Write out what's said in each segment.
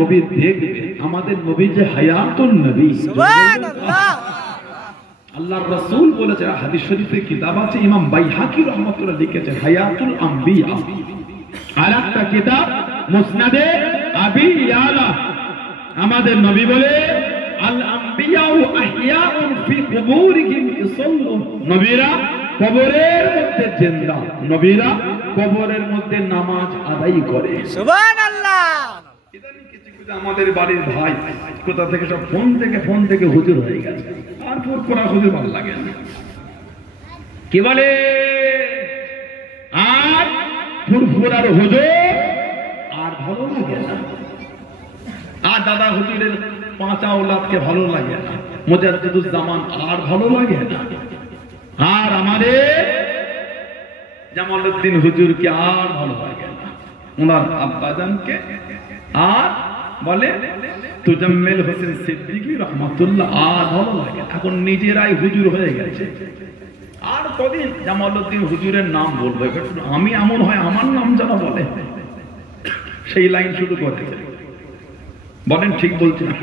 নবী দেখবে, আমাদের নবী যে হায়াতুন নবী, সুবহানাল্লাহ। আল্লাহর রাসূল বলেছেন, হাদিস শরীফে কিতাব আছে, ইমাম বাইহাকি রাহমাতুল্লাহ লিখেছেন হায়াতুল আম্বিয়া। আর একটা কিতাব মুসনাদে আবি ইয়ালা, আমাদের নবী বলে আল আম্বিয়া আহইয়াউন ফি কুবুরিহিম ইসাল্লুন, নবীরা কবরের মধ্যে জিন্দা, নবীরা কবরের মধ্যে নামাজ আদায় করে, সুবহানাল্লাহ। ইদানিং কিছু কিছু আমাদের বাড়ির ভাই কোথা থেকে সব ফোন থেকে হুজুর হয়ে গেছে, আর ফোন করা হুজুর ভালো লাগে না, কি বলে আর ফুরফুরার হুজুর আর ভালো লাগে না, আর দাদা হুজুরের পাঁচা ওলাদকে ভালো লাগে না, মুজাদ্দিদুজ্জামান আর ভালো লাগে না, আর আমাদের জামালউদ্দিন হুজুরকে আর ভালো লাগে না, ওনার আব্বাজানকে আর বলে তুজাম্মিল হোসেন সিদ্দিকী রাহমাতুল্লাহ আর ভালো লাগে। এখন নিজেরাই হুজুর হয়ে গেছে, আর কদিন জামালউদ্দিন হুজুরের নাম বলবে, আমি এমন হয় আমার নাম যেন বলে, সেই লাইন শুরু করে। বলেন ঠিক বলছি না?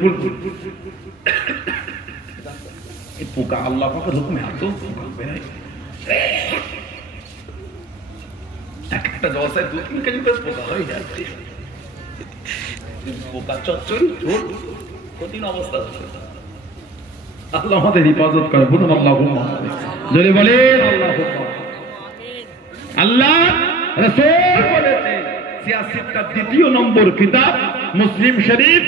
এই পোকা আল্লাহ পাকের হুকুমে এত পোকা বের একটা দশায় 2-3 কেজি করে পোকা হয়ে যাচ্ছে, পোকা চচ্চড়ি ঝোল কঠিন অবস্থা হচ্ছে। আল্লাহ আমাদের হিফাজত করে, বলুন আল্লাহুম্মা জোরে বলেন আল্লাহুম্মা। আল্লাহ রাসূল বলেছেন, সিয়াসিতটা 2 নম্বর কিতাব মুসলিম শরীফ,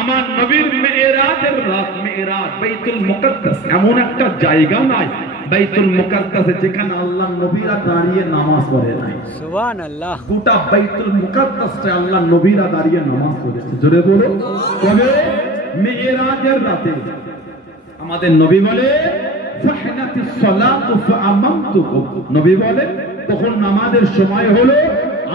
আমার নবীর মেরাজের রাত, মেরাজ বাইতুল মুকাদ্দাস, এমন একটা জায়গা নাই বাইতুল মুকাদ্দাসে যেখানে আল্লাহ নবীরা দাঁড়িয়ে নামাজ পড়ে নাই, সুবহানাল্লাহ। গোটা বাইতুল মুকাদ্দাসে আল্লাহ নবীরা দাঁড়িয়ে নামাজ পড়েছে, জোরে বলো। তবে মেরাজের রাতে আমাদের নবী বলে ফাহনাতিস সালাতু ফাআমামতুকুম, নবী বলে তখন নামাজের সময় হলো,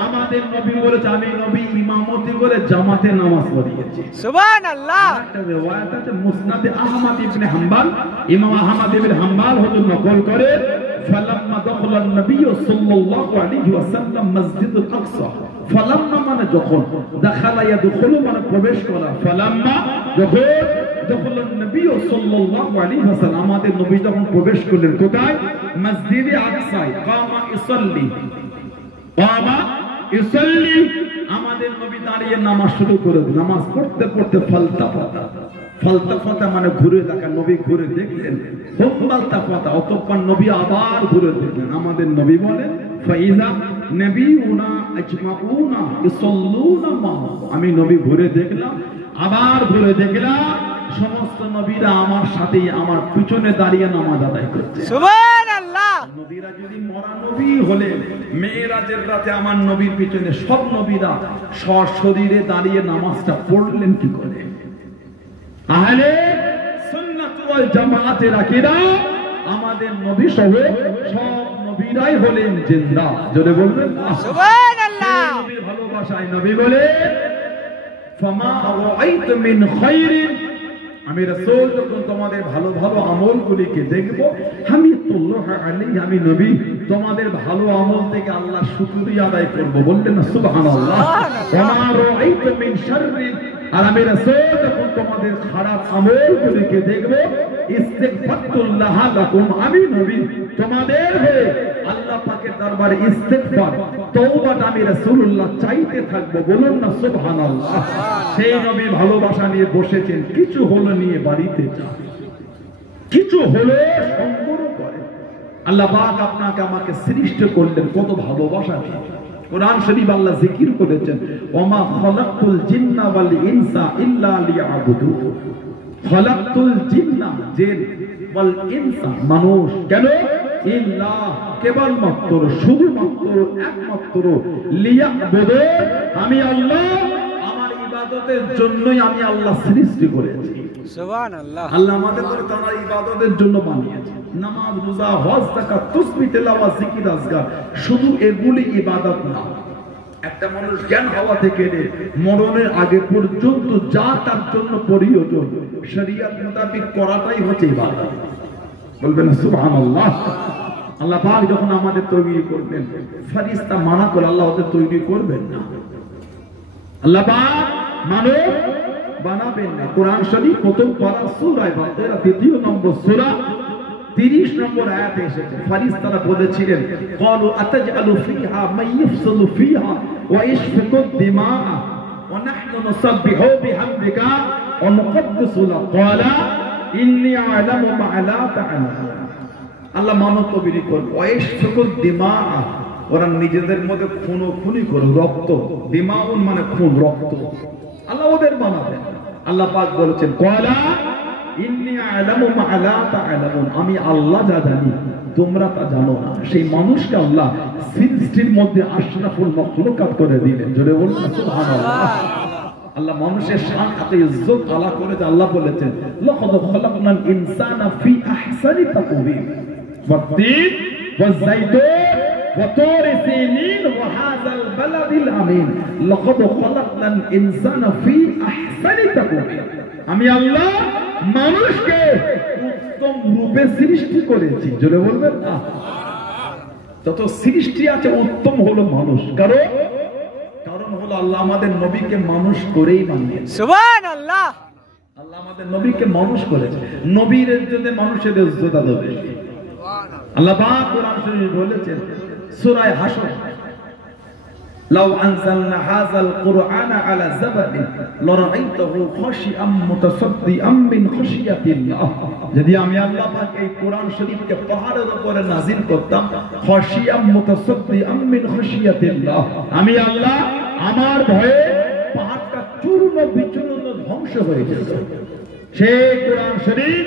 আমাদের নবী বলেছে আমি নবী ইমামতি করে জামাতে নামাজ পড়িয়েছি, সুবহানাল্লাহ। একটা riwayat আছে মুসনাদে আহমদ ইবনে হাম্বল, ইমাম আহমদ ইবনে হাম্বল হুজুর নকল করে, ফালাম্মা দাখালান নবী সাল্লাল্লাহু আলাইহি ওয়াসাল্লাম মসজিদুল আকসা, ফালাম্মা মানে যখন, দাখালা ইয়াদখুলু মানে প্রবেশ করা, ফালাম্মা যখন দাখালান নবী সাল্লাল্লাহু আলাইহি ওয়াসাল্লাম, আমাদের নবী যখন প্রবেশ করলেন কোথায়? মসজিদে আকসায়, কামা ইসাল্লি, কামা ইসাল্লি, আমাদের নবী দাঁড়িয়ে নামাজ শুরু করে, নামাজ পড়তে পড়তে ফালতাফাতা, ফালতাফাতা মানে ঘুরে দেখা, নবী ঘুরে দেখলেন, ফালতাফাতা, অতঃপর নবী আবার ঘুরে দেখলেন, আমাদের নবী বলেন ফাইজা নবিউনা আজমাউনা ইসাল্লুনা মা, আমি নবী ঘুরে দেখলাম, আবার ঘুরে দেখলাম সমস্ত নবীরা আমার সাথেই আমার পিছনে দাঁড়িয়ে নামাজ আদায় করছে, সুবহানাল্লাহ। নবীরা যদি মরা নবী হলে মেরাজের রাতে আমার নবীর পিছনে সব নবীরা সশরীরে দাঁড়িয়ে নামাজটা পড়লেন কি করে? আহলে সুন্নাত ওয়াল জামাতের আকীদা, আমাদের নবী সহ সব নবীরাই হলেন জিন্দা, জোরে বলবেন সুবহানাল্লাহ। নবীর ভালোবাসায় নবী বলে ফামা রাআইতু মিন খায়রিন, আমি রাসূল যখন তোমাদের ভালো ভালো আমলগুলিকে দেখব, আমি তুল্লাহ আলাইহি, আমি নবী তোমাদের ভালো আমল থেকে আল্লাহ শুকরিয়া আদায় করব, বললেন না সুবহানাল্লাহ। ওয়া রাআইতু মিন শাররিন, আর আমি রাসূল যখন তোমাদের খারাপ আমলগুলিকে দেখব, ইস্তিগফারতুল্লাহ লাকুম, আমি নবী তোমাদের হয়ে আল্লাহ পাকের দরবারে ইস্তিগফার তওবাটা আমি রাসূলুল্লাহ চাইতে থাকব, বলুন না সুবহানাল্লাহ। সেই নবী ভালোবাসা নিয়ে বসেছেন, কিছু হলো নিয়ে বাড়িতে যান, কিছু হলো সম্পর্ক করে। আল্লাহ পাক আপনাকে আমাকে সৃষ্টি করলেন কত ভালোবাসা দিয়ে, কোরআন শরীফ আল্লাহ জিকির করেছেন, ওমা খালাকতুল জিন্না ওয়াল ইনসা ইল্লা লিয়াবুদুন, খালাকতুল জিন্না জিন ওয়াল ইনসা মানুষ, কেন? ইল্লা কেবলমাত্র, শুধুমাত্র, একমাত্র, লিয়াবুদুন, আমি আল্লাহ আমার ইবাদতের জন্যই আমি আল্লাহ সৃষ্টি করেছি, সুবহানাল্লাহ। আল্লাহ আমাদের করে তার ইবাদতের জন্য বানিয়েছে, নামাজ, রোজা, হজ, যাকাত, তাসবিহ, তেলাওয়াত, জিকির, আজকার, শুধু এগুলি ইবাদত না। একটা মানুষ জ্ঞান হওয়া থেকে মরণের আগে পর্যন্ত যা তার জন্য প্রয়োজন শরীয়ত মোতাবেক করাটাই হচ্ছে ইবাদত, বলবেন সুবহানাল্লাহ। আল্লাহ পাক যখন আমাদের তৈরি করবেন, ফেরেশতা মানা করে আল্লাহ ওদের তৈরি করবেন না, আল্লাহ পাক মানব বানাবেন না। কোরআন শরীফ প্রথম পারা সূরা বাকারা ২য় নম্বর সূরা ৩০ নম্বর আয়াতে এসেছে। ফারিস্তারা বলেছিলেন ক্বালু আতাজআলু ফিহা মান ইফসিলু ফিহা ওয়া ইসফিকু দিমা ওয়া নাহনু নুসাব্বিহু বিহামদিকা ওয়া নুকদ্দিসু লাক ক্বালা ইন্নী আ'লামু মা লা তা'লামুন। আল্লাহ মানব তৈরি করবে ওয়া ইসফিকু দিমা, ওরা নিজেদের মধ্যে খুনোখুনি করে, রক্ত, দিমাউন মানে খুন, রক্ত, আল্লাহ ওদের বানাবেন। আল্লাহ পাক বলেছেন ক্বালা ইন্নী আ'লামু মা লা তা'লামুন, আমি আল্লাহ যা জানি তোমরা তা জানো না। সেই মানুষকে আল্লাহ সৃষ্টির মধ্যে আশরাফুল মাখলুকাত করে দিলেন। জোরে বলুন সুবহানাল্লাহ। আল্লাহ মানুষের শান এত ইজ্জত আলা করে যে আল্লাহ বলেছেন লাকাদ খালাকনাল ইনসানা ফি আহসানি তাকওয়িম ওয়াত-তিন ওয়াজ-যাইতুন ওয়া তুরি সিনিন ওয়া হাযাল বালাদিল আমিন লাকাদ খালাকনাল ইনসানা ফি আহসানি তাকওয়িম। আমি আল্লাহ মানুষকে উত্তম রূপে সৃষ্টি করেছি। জোরে বলবেন না? যত সৃষ্টি আছে উত্তম হলো মানুষ। কারণ হলো আল্লাহ আমাদের নবীকে মানুষ করেই বানিয়েছে। সুবহানাল্লাহ। আল্লাহ আমাদের নবীকে মানুষ করেছে। নবীর ইজ্জতে মানুষের ইজ্জত আরো বেশি। আল্লাহ পাক কোরআন শরীফে বলেছেন সূরা হাশর লাউ আনজালনা হাযাল কুরআনা আলা জাবালিন লারাআইতাহু খাশিআম মুতাসাদ্দিআম মিন খাশিয়াতিল্লাহ। যদি আমি আল্লাহ পাক এই কোরআন শরীফকে পাহাড়ের উপরে নাযিল করতাম, খাশিআম মুতাসাদ্দিআম মিন খাশিয়াতিল্লাহ, আমি আল্লাহ আমার ভয়ে পাহাড়টা চূর্ণ বিচূর্ণ ধ্বংস হয়ে যেত। সেই কোরআন শরীফ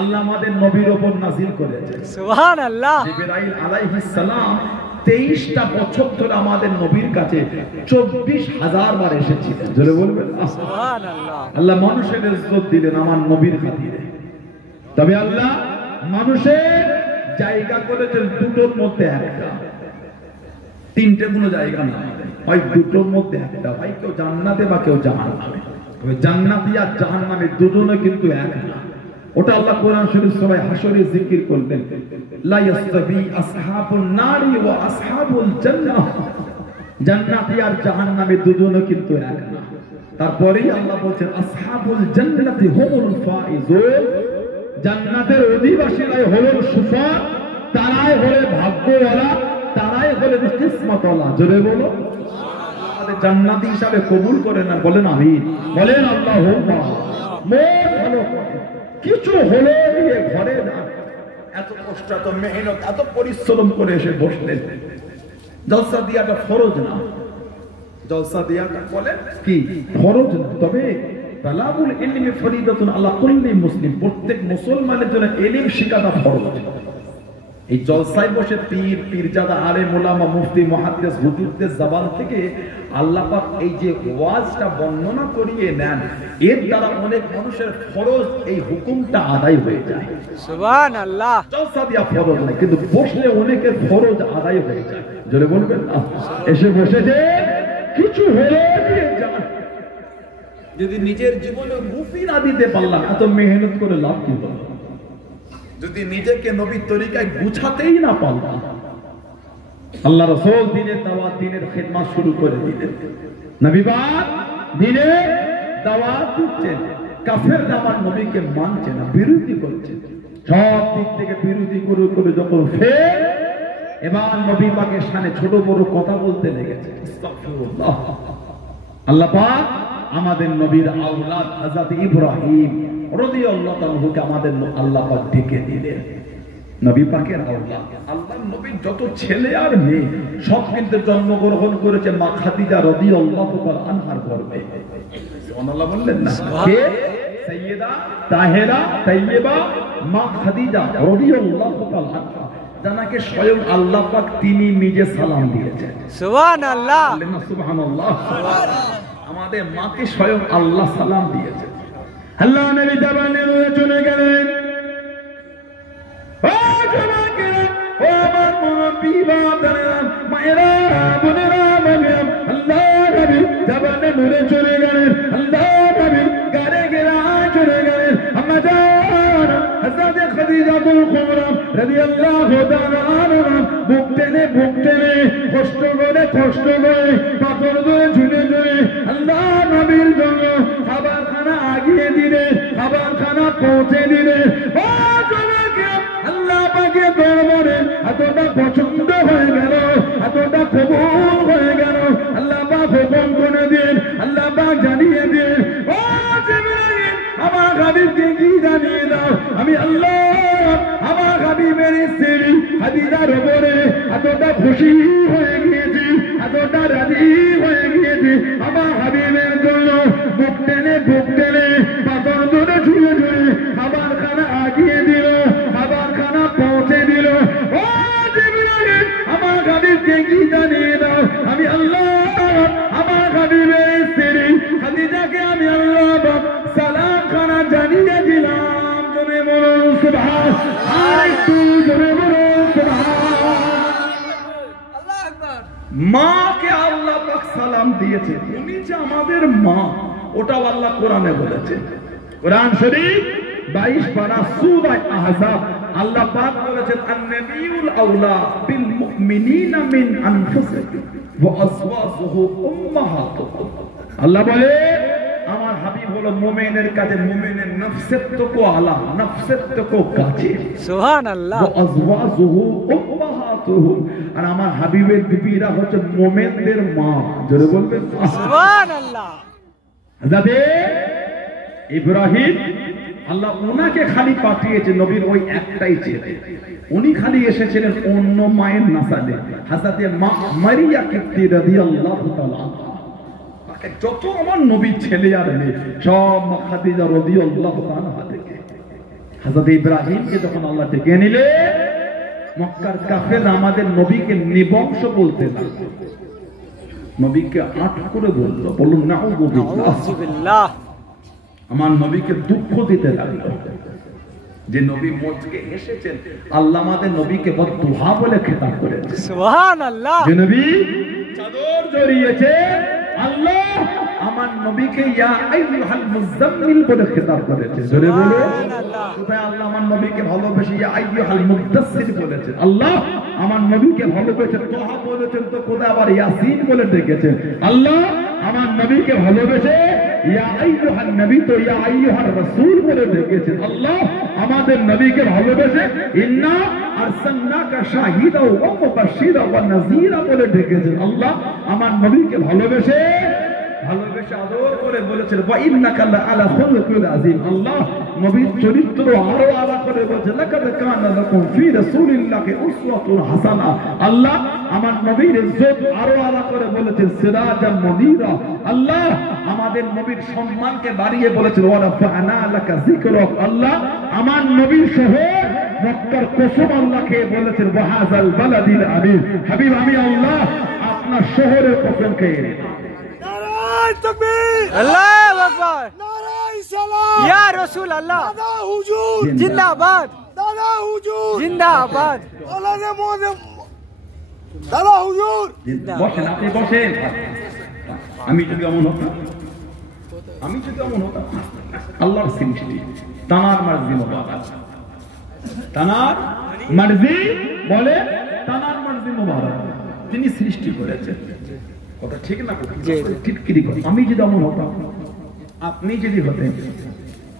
আল্লাহ আমাদের নবীর উপর নাযিল করেছে। সুবহানাল্লাহ। জিবরাইল আলাইহিস সালাম 23টা বছর ধরে আমাদের নবীর কাছে 24,000 বার এসেছিলেন। জোরে বলবেন সুবহানাল্লাহ। আল্লাহ মানুষের ইজ্জত দিলেন আমার নবীর খাতিরে। তবে আল্লাহ মানুষের জায়গা করেছেন দুটোর মধ্যে একটা, তিনটে কোনো জায়গা না, হয় দুটোর মধ্যে একটা, ভাই কেউ জান্নাতে বা কেউ জাহান্নামে। ওই জান্নাতি আর জাহান্নামে দুজনে কিন্তু এক না। ওটা আল্লাহ কোরআন শরীফ সূরা হাশরে জিকির করলেন লা ইয়াসতাবি আসহাবুন নারি ওয়া আসহাবুল জান্নাহ, জান্নাতি আর জাহান্নামে দুজনে কিন্তু এক না। তারপরেই আল্লাহ বলেন আসহাবুল জান্নাতি হুমুল ফাইজুন, জান্নাতের অধিবাসীরাই হলেন সুফা, তারাই হলে ভাগ্যওয়ালা, তারাই হলে কিসমতওয়ালা। জোরে বলো আমাদের জান্নাতি হিসাবে কবুল করেন আর বলেন আমিন, বলেন আল্লাহুম্মা। মন ভালো কিছু হলে দিয়ে ঘরে না, এত কষ্ট, এত মেহনত, এত পরিশ্রম করে এসে বসলেন। জলসা দিয়াটা ফরজ না, জলসা দিয়াটা বলে কি ফরজ না, তবে তালাবুল ইলমি ফরিদাতুন আলা কুল্লি মুসলিম, প্রত্যেক মুসলমানের জন্য ইলম শিখাটা ফরজ। এই জলসায় বসে পীর, পীরজাদা, আলেম, উলামা, মুফতি, মুহাদ্দিস, হুজুরদের জবান থেকে আল্লাহ পাক এই যে ওয়াজটা বর্ণনা করিয়ে নেন, এর দ্বারা অনেক মানুষের ফরজ এই হুকুমটা আদায় হয়ে যায়। সুবহানাল্লাহ। জলসা দিয়া ফরজ নাই, কিন্তু বসলে অনেকের ফরজ আদায় হয়ে যায়। জোরে বলবেন না? এসে বসেছে কিছু হলে দিয়ে যান। যদি নিজের জীবনে মুফি না দিতে পারলাম, এত মেহনত করে লাভ কি হলো? যদি নিজেকে নবীর তরিকায় গুছাতেই না পারলাম, আল্লাহ রাসূল দ্বীনের দাওয়াত, দ্বীনের খিদমত শুরু করে দিলেন। নবীবাদ দ্বীনের দাওয়াত দিচ্ছেন, কাফেররা আমার নবীকে মানছে না, বিরোধী করছে, সব দিক থেকে বিরোধী করে করে যখন ফের এবার নবী পাকের সামনে ছোট বড় কথা বলতে লেগেছে। আস্তাগফিরুল্লাহ। আল্লাহ পাক আমাদের নবীর আওলাদ হযরত ইব্রাহিম রাদিয়াল্লাহু তাআলাকে আমাদের আল্লাহ পাক ডেকে দিলেন নবী পাকের আওলাদ। আল্লাহর নবীর যত ছেলে আর মেয়ে সব কিন্তু জন্মগ্রহণ করেছে মা খাদিজা রাদিয়াল্লাহু তাআলা আনহার গর্ভে। সুবহানাল্লাহ বললেন না? কে? সাইয়্যিদা তাহেরা তাইয়্যিবা মা খাদিজা রাদিয়াল্লাহু তাআলা আনহা, যাকে স্বয়ং আল্লাহ পাক তিনি নিজে সালাম দিয়েছেন। সুবহানাল্লাহ। সুবহানাল্লাহ। আমাদের মাকে স্বয়ং আল্লাহ সালাম দিয়েছেন। আল্লাহ নবী জাবানে রয়ে চলে গেলেন। ও জনাকেরা, ও আমার মুরব্বি বাবারা, মায়েরা, বোনেরা, মামিয়াম, আল্লাহ নবী জাবানে রয়ে চলে গেলেন। আল্লাহ নবী গারে গেরা চলে গেলেন। আম্মা জান হযরত খাদিজাতুল কুবরা রাদিয়াল্লাহু তাআলা আনহা বুক টেনে কষ্ট করে পাথর ধরে ঝুলে ঝুলে আল্লাহ নবীর জন্য খাবার খানা আগিয়ে দিলে, খাবার খানা পৌঁছে দিলে। ও জনকে আল্লাহ পাকের দরবারে এতটা পছন্দ হয়ে গেল, এতটা কবুল হয়ে গেল। আল্লাহ পাক হুকুম করে দিন, আল্লাহ পাক জানিয়ে দিন, ও জিবরাইল আমার হাবিবকে কি জানিয়ে দাও, আমি আল্লাহ আমার হাবিবের স্ত্রী খাদিজার উপরে এতটা খুশি হয়ে গিয়েছি, এতটা রাজি হয়ে গিয়েছি। আমার হাবিবের জন্য বুক টেনে পাথর ধরে ঝুলে ঝুলে খাবার খানা আগিয়ে দিল, খাবার খানা পৌঁছে দিল। ও জিবরাইল আমার হাবিবকে কি জানিয়ে দাও, আমি আল্লাহ আমার হাবিবের স্ত্রী খাদিজাকে আমি আল্লাহ সালাম খানা জানিয়ে দিলাম। জোরে বলুন সুবহান, আর একটু জোরে বলুন সুবহান। মাকে আল্লাহ পাক সালাম দিয়েছে, উনি যে আমাদের মা, ওটাও আল্লাহ কোরআনে বলেছে। কোরআন শরীফ 22 পারা সূরা আহজাব আল্লাহ পাক বলেছেন, আন-নাবিয়ুল আউলা বিল মুমিনিনা মিন আনফুসিহিম ওয়া আজওয়াজুহু উম্মাহাতুহুম। আল্লাহ বলে আমার হাবিব হলো মুমিনের কাছে, মুমিনের নফসের থেকে আলা, নফসের থেকে কাছে। সুবহানাল্লাহ। ওয়া আজওয়াজুহু উম্মাহাতুহুম, আর আমার হাবিবের বিবিরা হচ্ছে মুমিনদের মা। জোরে বলবেন সুবহানাল্লাহ। হযরত ইব্রাহিম আল্লাহ ওনাকে খালি পাঠিয়েছে, নবীর ওই একটাই ছেলে, উনি খালি এসেছিলেন অন্য মায়ের নাসালে। হযরত মারিয়া কিপ্তি রাদিয়াল্লাহু তাআলা আনহা, যত আমার নবীর ছেলে আর মেয়ে সব মা খাদিজা রাদিয়াল্লাহু তাআলা আনহা থেকে। হযরত ইব্রাহিমকে যখন আল্লাহ ডেকে নিলে, মক্কার কাফের আমাদের নবীকে নিবংশ বলতে লাগলো, নবীকে আট করে বলল, বলুন নাউযুবিল্লাহ। আমার নবীকে দুঃখ দিতে লাগলো যে নবী মুচকে এসেছেন। আল্লাহ আমাদের নবীকে বদদুহা বলে খেতাব করেছে। সুবহানাল্লাহ। যে নবী চাদর জড়িয়েছে, আল্লাহ আমার নবীকে ইয়া আইয়ুহাল মুযাম্মিল বলে খেতাব করেছে। জোরে বলো কোথায় আল্লাহ আমার নবীকে ভালোবেসে ইয়া আইয়ুহাল মুদাসসির বলেছেন। আল্লাহ আমার নবীকে ভালোবেসে তোহা বলেছেন, তো কোথায় আবার ইয়াসিন বলে ডেকেছেন। আল্লাহ আমার নবীকে ভালোবেসে ইয়া আইয়ুহান নবী তো ইয়া আইয়ুহার রাসূল বলে ডেকেছেন। আল্লাহ আমাদের নবীকে ভালোবেসে ইন্না আরসালনাকা শাহিদা ওয়া মুবাশশিরা ওয়া নাযীরা বলে ডেকেছেন। আল্লাহ আমার নবীকে ভালোবেসে আদর করে বলেছেন ওয়া ইন্নাকা লাআলা খুলুকিল আযীম। আল্লাহ নবীর চরিত্র আরো আলা করে বলেছেন লাকাদ কানা লাকুম ফি রাসূলিল্লাহি উসওয়াতুন হাসানা। আল্লাহ আমার নবীর ইজ্জত আরো আলা করে বলেছেন সিরাজাম মুনীরা। আল্লাহ আমাদের নবীর সম্মানকে বাড়িয়ে বলেছেন ওয়া রাফা'না লাকা যিকরাক। আল্লাহ আমার নবীর শহর মক্কার কসম আল্লাহকে বলেছেন ওয়া হাযাল বালাদিল আমিন। হাবিব আমি আল্লাহ আপনার শহরের কসম খেয়ে আল্লাহু আকবার। ইয়া রাসূল আল্লাহ জিন্দাবাদ, জিন্দাবাদ। বসেন, আপনি বসেন। আমি যদি এমন হতাম, আল্লাহর সৃষ্টি, তানার মার্জি মোবারক, তানার মার্জি বলে, তানার মার্জি মোবারক, তিনি সৃষ্টি করেছেন। কথা ঠিক না? টিটকিরি করে আমি যদি এমন হতাম, আপনি যদি হতেন,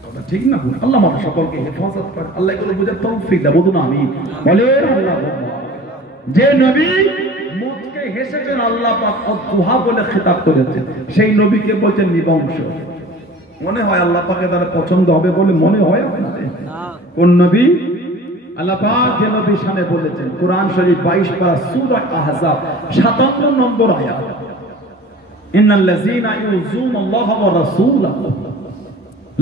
কথা ঠিক না? আল্লাহ আমাদের সকলকে হেফাজত করে, আল্লাহ এগুলো বুঝে তৌফিক দেব। বলুন আমি বলে আল্লাহ যে নবী মুখকে হেসেছেন, আল্লাহ পাক দুহা বলে খেতাব করেছেন, সেই নবীকে বলছেন নিবংশ। মনে হয় আল্লাহ পাকের দ্বারা পছন্দ হবে বলে মনে হয় আপনাদের? কোন নবী? আল্লাহ পাক যে নবী শানে বলেছেন, কোরআন শরীফ 22 পারা সূরা আহজাব 57 নম্বর আয়াত, ইন্নাল্লাযীনা ইউযুনাল্লাহা ওয়া রাসূলাহু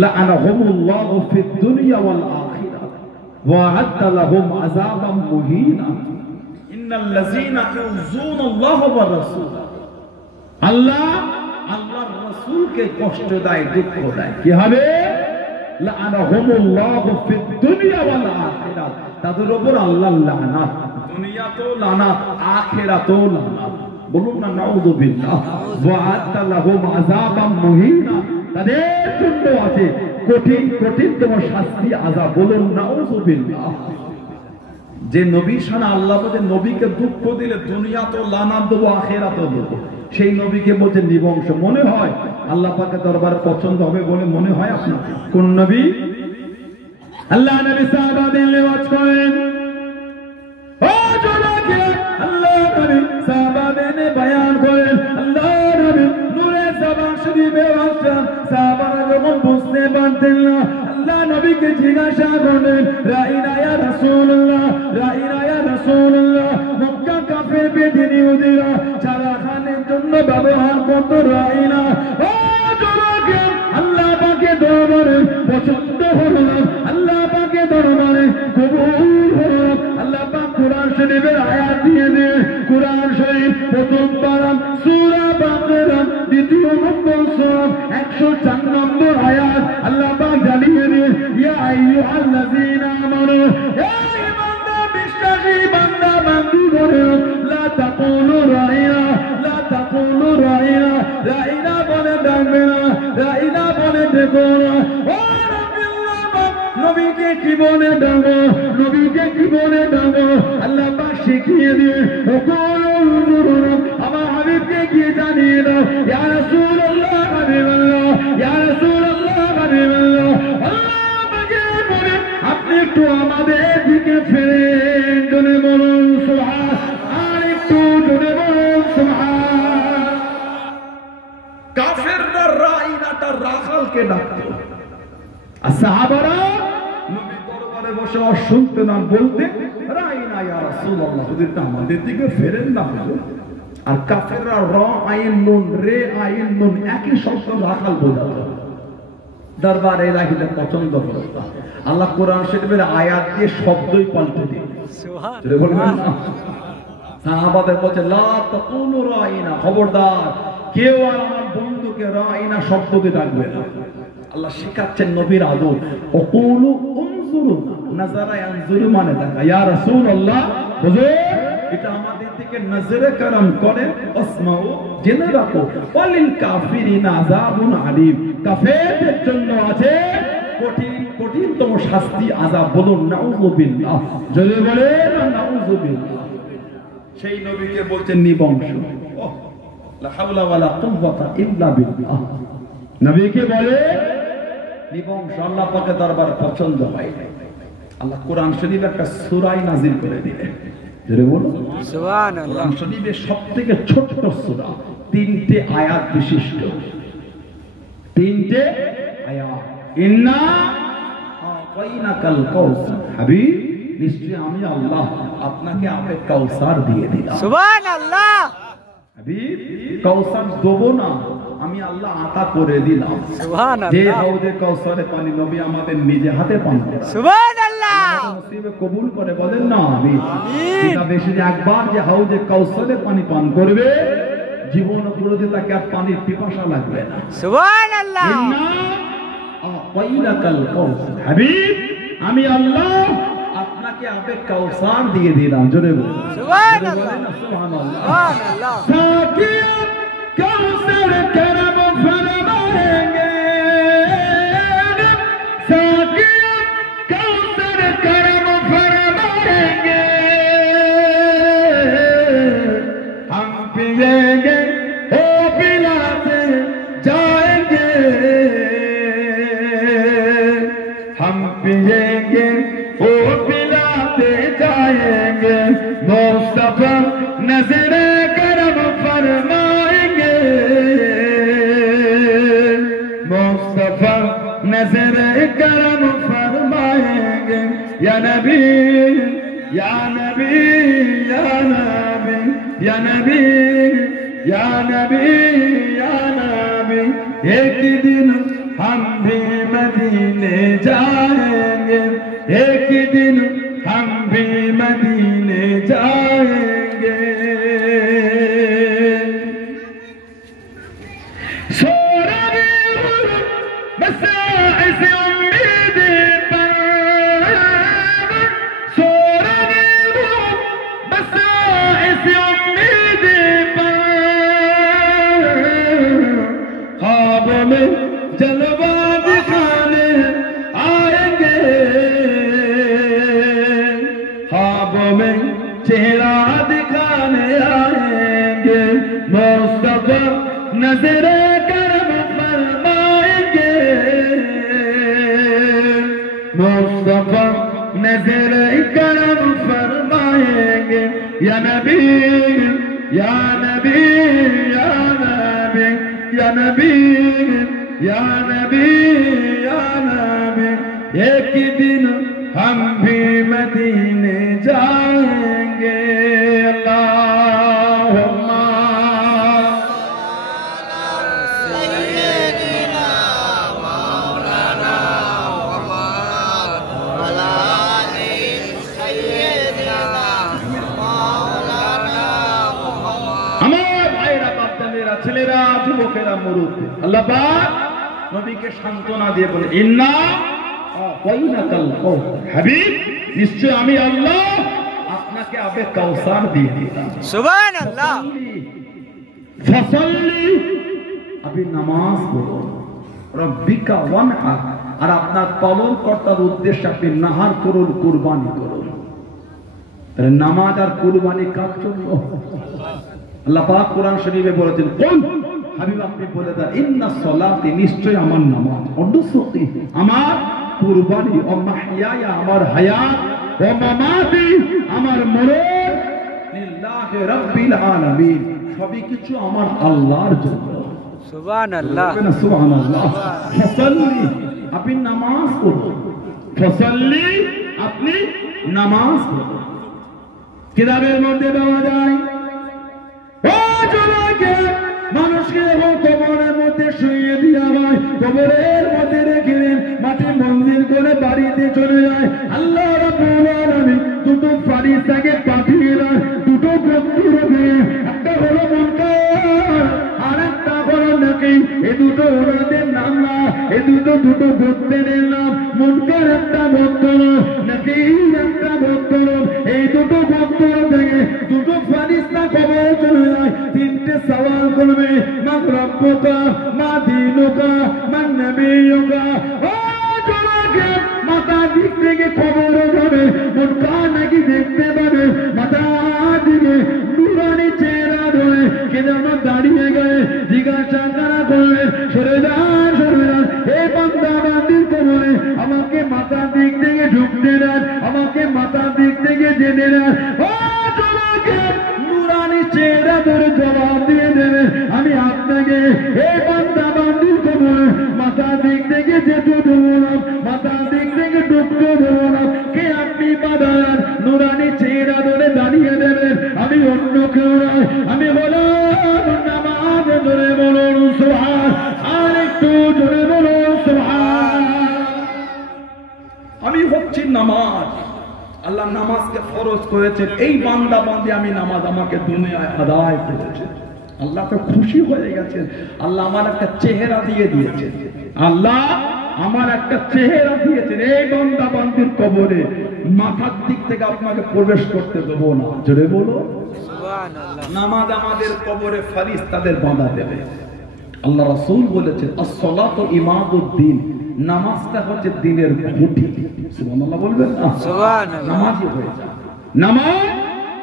লা'আনাহুমুল্লাহু ফিদ দুনিয়া ওয়াল আখিরাহ ওয়া আ'আদ্দা লাহুম আযাবাম মুহিনা। ইন্নাল্লাযীনা ইউযুনাল্লাহা ওয়া রাসূলাহু, আল্লাহ আল্লাহর রাসূলকে কষ্ট দেয়, দুঃখ দেয়, কি হবে? লা'আনাহুমুল্লাহু ফিদ দুনিয়া ওয়াল আখিরাহ, তাদের উপর আল্লাহর লানাত, দুনিয়াতেও লানাত, আখিরাতেও লানাত। বলুন না নাউযুবিল্লাহ। ওয়া আ'আদ্দা লাহুম আযাবাম মুহিনা, তাদের জন্য আছে কঠিনতম শাস্তি, আযাব। বলুন নাউযুবিল্লাহ। যে নবীর সামনে আল্লাহ বলে নবীকে দুঃখ দিলে দুনিয়া তো লানাত দেবো আখেরাতও দেবো, সেই নবীকে বলছে নিবংশ। মনে হয় আল্লাহ পাকের দরবারে পছন্দ হবে বলে মনে হয় আপনার? কোন নবী? আল্লাহ নবী সাহাবাদের লিওয়াজ করেন, ও জোনাকে আল্লাহ নবী সাহাবাদের বয়ান করেন, আল্লাহ নবী নূরে সাবান শরীফে আসেন, সাহাবারা যখন বুঝতে পারতেন না আল্লাহ নবীকে জিজ্ঞাসা করলেন, রাইনা ইয়া রাসূলুল্লাহ, রাইনা ইয়া রাসূলুল্লাহ। মক্কা কাফের বেদিনী ইহুদিরা সারা খানের জন্য ব্যবহার করত রাইনা। ও জোনাকে আল্লাহ পাকের দরবারে পছন্দ হলো না, আল্লাহ পাকের দরবারে কবুল হলো। আল্লাহ পাক কোরআন শরীফের আয়াত দিয়ে দিয়ে, কোরআন শরীফ প্রথম পারা সূরা বাকারা দ্বিতীয় নম্বর সূরা 104 নম্বর আয়াত আল্লাহ পাক জানিয়ে দিয়ে, ইয়া আইয়ুহাল্লাযীনা আমানু, হে ঈমানদার বিশ্বাসী বান্দা বান্দীগণ, লা তাকুলু রাইনা, লা তাকুলু রাইনা, রাইনা বলে ডাকবে না, রাইনা বলে ডেকো না। ও নবীকে কি বলে ডাকো, নবীকে কি বলে ডাকো আল্লাহ পাক শিখিয়ে দিয়ে, আমার হাবিবকে কি জানিয়ে দাও, ইয়া রাসূলুল্লাহ হাবিবাল্লাহ, ইয়া রাসূলুল্লাহ হাবিবাল্লাহ। আল্লাহ পাকে বলে আপনি একটু আমাদের দিকে ফিরেন, জোরে বলুন সুবহান, আর একটু জোরে বলুন সুবহান। কাফেররা রাইনাটা রাখালকে ডাকতো, আর সাহাবারা নবীর দরবারে বসে শুনতে না বলতে, রাইনা ইয়া রাসূলুল্লাহ, ওদেরটা আমাদের দিকে ফেরেন না। আর কাফেররা র আইন নুন রে আইন নুন একই শব্দ রাখাল বোঝাতো, দরবারে রাখিলে পছন্দ করতো। আল্লাহ কোরআন শরীফের আয়াত দিয়ে শব্দই পাল্টে দিয়ে বলবেন না, সাহাবাদের বলছে লা তাকুলু রাইনা, খবরদার কেউ আর আমার বন্ধুকে রাইনা শব্দ দিয়ে ডাকবে না। আল্লাহ শিখাচ্ছেন নবীর আদব, ওকুলু উনজুরু, নাযারা ইয়ানজুরু মানে দেখা, ইয়া রাসূলুল্লাহ হুজুর এটা আমাদের থেকে নজরে করম করে, আসমাউ জেনে রাখো, ওয়ালিল কাফিরিনা আযাবুন আলীম, কাফেরদের জন্য আছে কঠিন কঠিনতম শাস্তি, আযাব। বলুন নাউযুবিল্লাহ, জোরে বলেন নাউযুবিল্লাহ। সেই নবীকে বলছেন নিবংশ, ওহ লা হাওলা ওয়ালা কুওয়াতা ইল্লা বিল্লাহ, নবীকে বলে নিবংশ। আল্লাহ পাকের দরবার পছন্দ হয়। আল্লাহ কোরআন শরীফে একটা সূরা নাযিল করে দিলেন, জোরে বলুন সুবহানাল্লাহ। কোরআন শরীফের সবথেকে ছোট সূরা, 3টে আয়াত বিশিষ্ট, 3টে আয়াত। ইন্না আতাইনাকাল কাউসার, হাবিব নিশ্চয় আমি আল্লাহ আপনাকে আপে কাউসার দিয়ে দিলাম। সুবহানাল্লাহ। হাবিব কাউসার দেবো না, আমি আল্লাহ আতা করে দিলাম। সুবহানাল্লাহ। যে হাউজে কাউসারে পানি নবী আমাদের নিজে হাতে পান করান। সুবহানাল্লাহ। নসিবে কবুল করে বলেন না আমিন। এটা বেশি যে একবার যে হাউজে কাউসারে পানি পান করবে, জীবন পুরোতে তাকে আর পানির পিপাসা লাগবে না। সুবহানাল্লাহ। ইন্না আতাইনাকাল কাউসার, হাবিব আমি আল্লাহ আপনাকে আপে কাউসার দিয়ে দিলাম। জোরে বলুন সুবহানাল্লাহ। সুবহানাল্লাহ। সুবহানাল্লাহ। সাকিয়া কাউসার করম ফরমাएंगे, साकिया काउसर करम फरमाएंगे, हम पिएंगे ओ पिलाते जाएंगे, हम पिएंगे ओ पिलाते जाएंगे, मुस्तफा नजरे करम फरमाएंगे, मुस्तफा नजरे करम फरमाएंगे, या नबी या नबी या नबी या नबी या नबी या नबी, एक दिन हम भी मदीने जाएंगे, एक दिन हम भी मदीने जाएंगे। जलवा दिखाने आएंगे, ख्वाबों मुस्तफा नजर करम फरमाएंगे या नबी या नबी या नबी या नबी या नबी या नबी एक दिन हम भी मदीने जाएंगे अल्लाहुम्मा सय्यदना मौलाना मुहम्मद वला आलि सय्यदना मौलाना मुहम्मद। আমার ভাইরা বাচ্চারা ছেলেরা যুবকেরা মুরুব্বি আল্লাহ পাক নবীকে সান্ত্বনা দিয়ে বলে ইন্না আতাইনাকাল কাউসার হাবিব নিশ্চয় আমি আল্লাহ আপনাকে আবে কাউসার দিয়ে দিলাম সুবহানাল্লাহ। ফসল্লি আপনি নামাজ পড়ুন রব্বিকা ওয়ানহার আর আপনার পালনকর্তার উদ্দেশ্যে আপনি নাহার করুন কুরবানি করুন। তাহলে নামাজ আর কুরবানি কার জন্য? আল্লাহ পাক কোরআন শরীফে বলেছেন কুল হাবিব আপনি বলে দেন ইন্না সলাতি নিশ্চয় আমার নামাজ অনুসুতি আমার কুরবানি ও মাহইয়া আমার হায়াত ও মামাতি আমার মরণ লিল্লাহি রাব্বিল আলামিন সবই কিছু আমার আল্লাহর জন্য। সুবহানাল্লাহ সুবহানাল্লাহ। ফসল্লি আপনি নামাজ পড়ুন ফসল্লি আপনি নামাজ পড়ুন। কিতাবের মধ্যে পাওয়া যায় ও জোনাকে মানুষকে কবরের মধ্যে শুইয়ে দিয়া হয় কবরের মধ্যে রেখে মাটি মন্দির করে বাড়িতে চলে যায়। আল্লাহ রাব্বুল আলামিন দুটো ফারিস্তাকে পাঠিয়ে দেন দুটো গোত্রকে একটা হলো মুনকার আর একটা হলো নাকির। এই দুটো ওনাদের নাম না এই দুটো গোত্রের নাম মুনকার একটা গোত্র নাকির একটা গোত্র। এই দুটো গোত্র থেকে দুটো ফারিস্তা কবরে চলে যায় তিনটে সওয়াল করবে মা রব্বুকা মা দীনুকা মান নবিয়ুকা। মাথা দিক থেকে খবরে যাবে মুনকার নাকি দেখতে পাবে মাথা দিকে নুরানি চেহারা ধরে কে যেন দাঁড়িয়ে গেলে জিজ্ঞাসা করা করলে সরে যান এই বান্দা বান্দির কবরে আমাকে মাথা দিক থেকে ঢুকতে দেন আমাকে মাথা দিক থেকে যেতে দেন। ও জোনাকে নুরানি চেহারা ধরে জবাব দিয়ে দেবে আমি আপনাকে এই বান্দা বান্দির কবরে মাথা দিক থেকে যেতে দেবো না মাথা দিক থেকে ঢুকতে দেবো না। কে আপনি বাদান নুরানি চেহারা ধরে দাঁড়িয়ে দেবেন আমি অন্য কেউ নয় আমি হলাম নামাজ। জোরে বলুন সুবহান আর একটু জোরে বলুন সুবহান। আমি হচ্ছি নামাজ। আল্লাহ নামাজকে ফরজ করেছেন এই বান্দা বান্দি আমি নামাজ আমাকে দুনিয়ায় আদায় করেছে। আল্লাহ তো খুশি হয়ে গেছেন। আল্লাহ আমার একটা চেহারা দিয়ে দিয়েছেন আল্লাহ আমার একটা চেহারা দিয়েছেন। এই বান্দা বান্দির কবরে মাথার দিক থেকে আপনাকে প্রবেশ করতে দেবো না। জোরে বলো সুবহানাল্লাহ। নামাজ আমাদের কবরে ফারিস্তাদের বাঁধা দেবে। আল্লাহ রাসূল বলেছেন as-salatu ইমাদুদ্দিন নামাজটা হচ্ছে দ্বীনের খুঁটি। সুবহানাল্লাহ বলবেন না? সুবহানাল্লাহ। নামাজি হয়ে যান নামাজ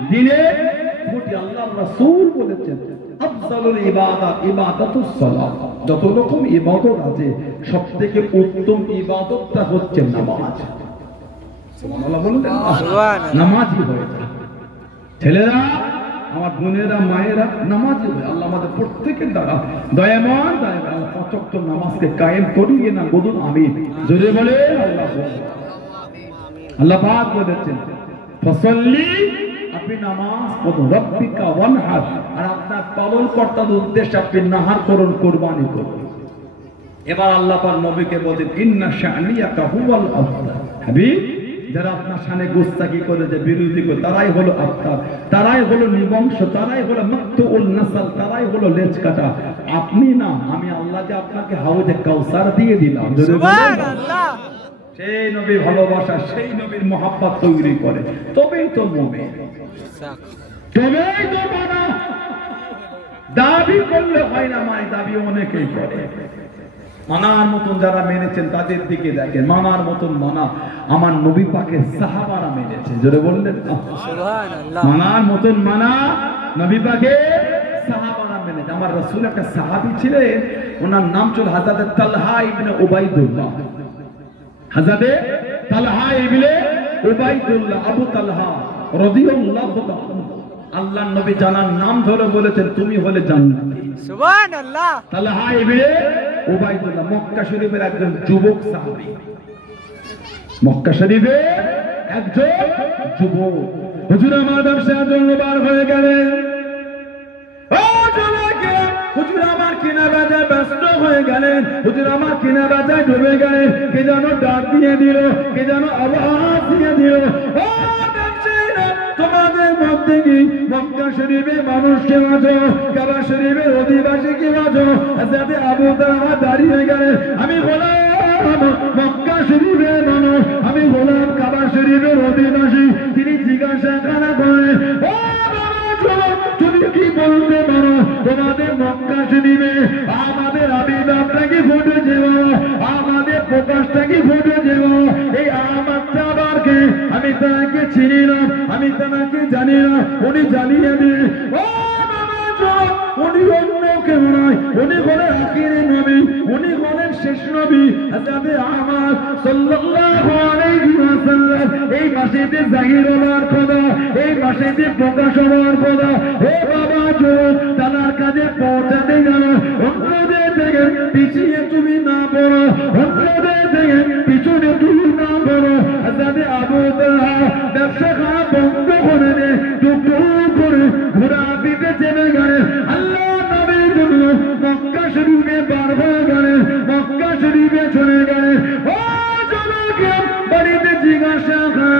দ্বীনের খুঁটি। আল্লাহ রাসূল বলেছেন আফজালুল ইবাদা ইবাদাতুস সালাত যত রকম ইবাদত আছে সবথেকে উত্তম ইবাদতটা হচ্ছে নামাজ। সুবহানাল্লাহ বলবেন না? সুবহানাল্লাহ। নামাজি হয়ে যান ছেলেরা আমার বোনেরা মায়েরা নামাজি হয়ে আল্লাহ আমাদের প্রত্যেকের দ্বারা দয়াময় আল্লাহ পাঁচ ওয়াক্ত নামাজকে কায়েম করিয়ে না বলুন আমিন। জোরে বলে আল্লাহ আল্লাহ পাক বলেছেন ফসল্লি আপনি নামাজ পড়ুন রব্বিকা ওয়ানহার আর আপনার পালনকর্তার উদ্দেশ্যে আপনি নাহার করুন কুরবানি করুন। এবার আল্লাহ পাক নবীকে বলেন ইন্না শানিয়াকা হুয়াল আবতার হাবিব যারা আপনার সামনে গোস্তাকি করে যে বিরোধী করে তারাই হলো আবতার তারাই হলো নিবংশ তারাই হলো মাকতুউল নাসাল তারাই হলো লেজ কাটা। আপনি না আমি আল্লাহ যে আপনাকে হাউজে কাউসার দিয়ে দিলাম। সুবহানাল্লাহ। সেই নবী ভালোবাসা সেই নবীর মহাব্বত তৈরি করে তবেই তো মুমিন তবেই তো মানা। দাবি করলে হয় না মাই দাবি অনেকেই করে। মানার মতন যারা মেনেছেন তাদের দিকে দেখেন মানার মতন মানা আমার নবী পাকের সাহাবারা মেনেছে। জোরে বললেন সুবহানাল্লাহ। মানার মতন মানা নবী পাকের সাহাবারা মেনেছে। আমার রাসূল একটা সাহাবী ছিলেন ওনার নাম ছিল হযরত তালহা ইবনে উবাইদুল্লাহ। হযরত তালহা ইবনে উবাইদুল্লাহ আবু তালহা রাদিয়াল্লাহু তাআলা আল্লাহর নবী জানার নাম ধরে বলেছেন তুমি হলে জান্নাতি। সুবহানাল্লাহ। তালহা ইবনে উবাইদুল্লাহ মক্কা শরীফের একজন যুবক সাহাবী, মক্কা শরীফের একজন যুবক। হুজুর আমার ব্যবসার জন্য বার হয়ে গেলেন। ও যুবকে, হুজুর আমার কিনা বেচায় ব্যস্ত হয়ে গেলেন, হুজুর আমার কিনা বেচায় ডুবে গেলেন। কে যেন ডাক দিয়ে দিল, কে যেন আওয়াজ দিয়ে দিল, ও ব্যবসায়ীরা তোমাদের মধ্যে কি মক্কা শরীফের মানুষকে বাঁচো, কাবা শরীফের অধিবাসীকে বাঁচো। যাতে আবু তালহা দাঁড়িয়ে গেলেন, আমি গোলাম মক্কা শরীফের মানুষ, আমি গোলাম কাবা শরীফের অধিবাসী। তিনি জিজ্ঞাসা করেন, ও তুমি কি বলতে পারো তোমাদের মক্কা শরীফে আমাদের আবির্ভাবটা কি ঘটেছে, আমাদের প্রকাশটা কি ঘটেছে? এই আমারটা আবার কে? আমি তাকে চিনি না, আমি তাকে জানি না, উনি জানিয়ে দিয়ে উনি অন্য কেউ নয়, উনি হলেন আখিরের নবী, উনি হলেন শেষ নবী। যাতে আমার সাল্লাল্লাহু আলাইহি ওয়াসাল্লাম এই মাসেতে জাহির হওয়ার কথা, এই মাসেতে প্রকাশ হওয়ার কথা। ও বাবা জোর তার কাছে পৌঁছাতে গেল, অন্যদের থেকে পিছিয়ে তুমি না পড়ো, অন্যদের থেকে পিছনে তুমি না পড়ো। যাতে আবু তালহা ব্যবসা খারাপ বন্ধ করে দে, টুকটুক করে ঘোড়া পিঠে চেপে গেলেন। আল্লাহ নবীর জন্য মক্কা শরীফে বার হয়ে গেলেন, মক্কা শরীফে চলে গেলেন। ও জনকে বাড়িতে জিজ্ঞাসা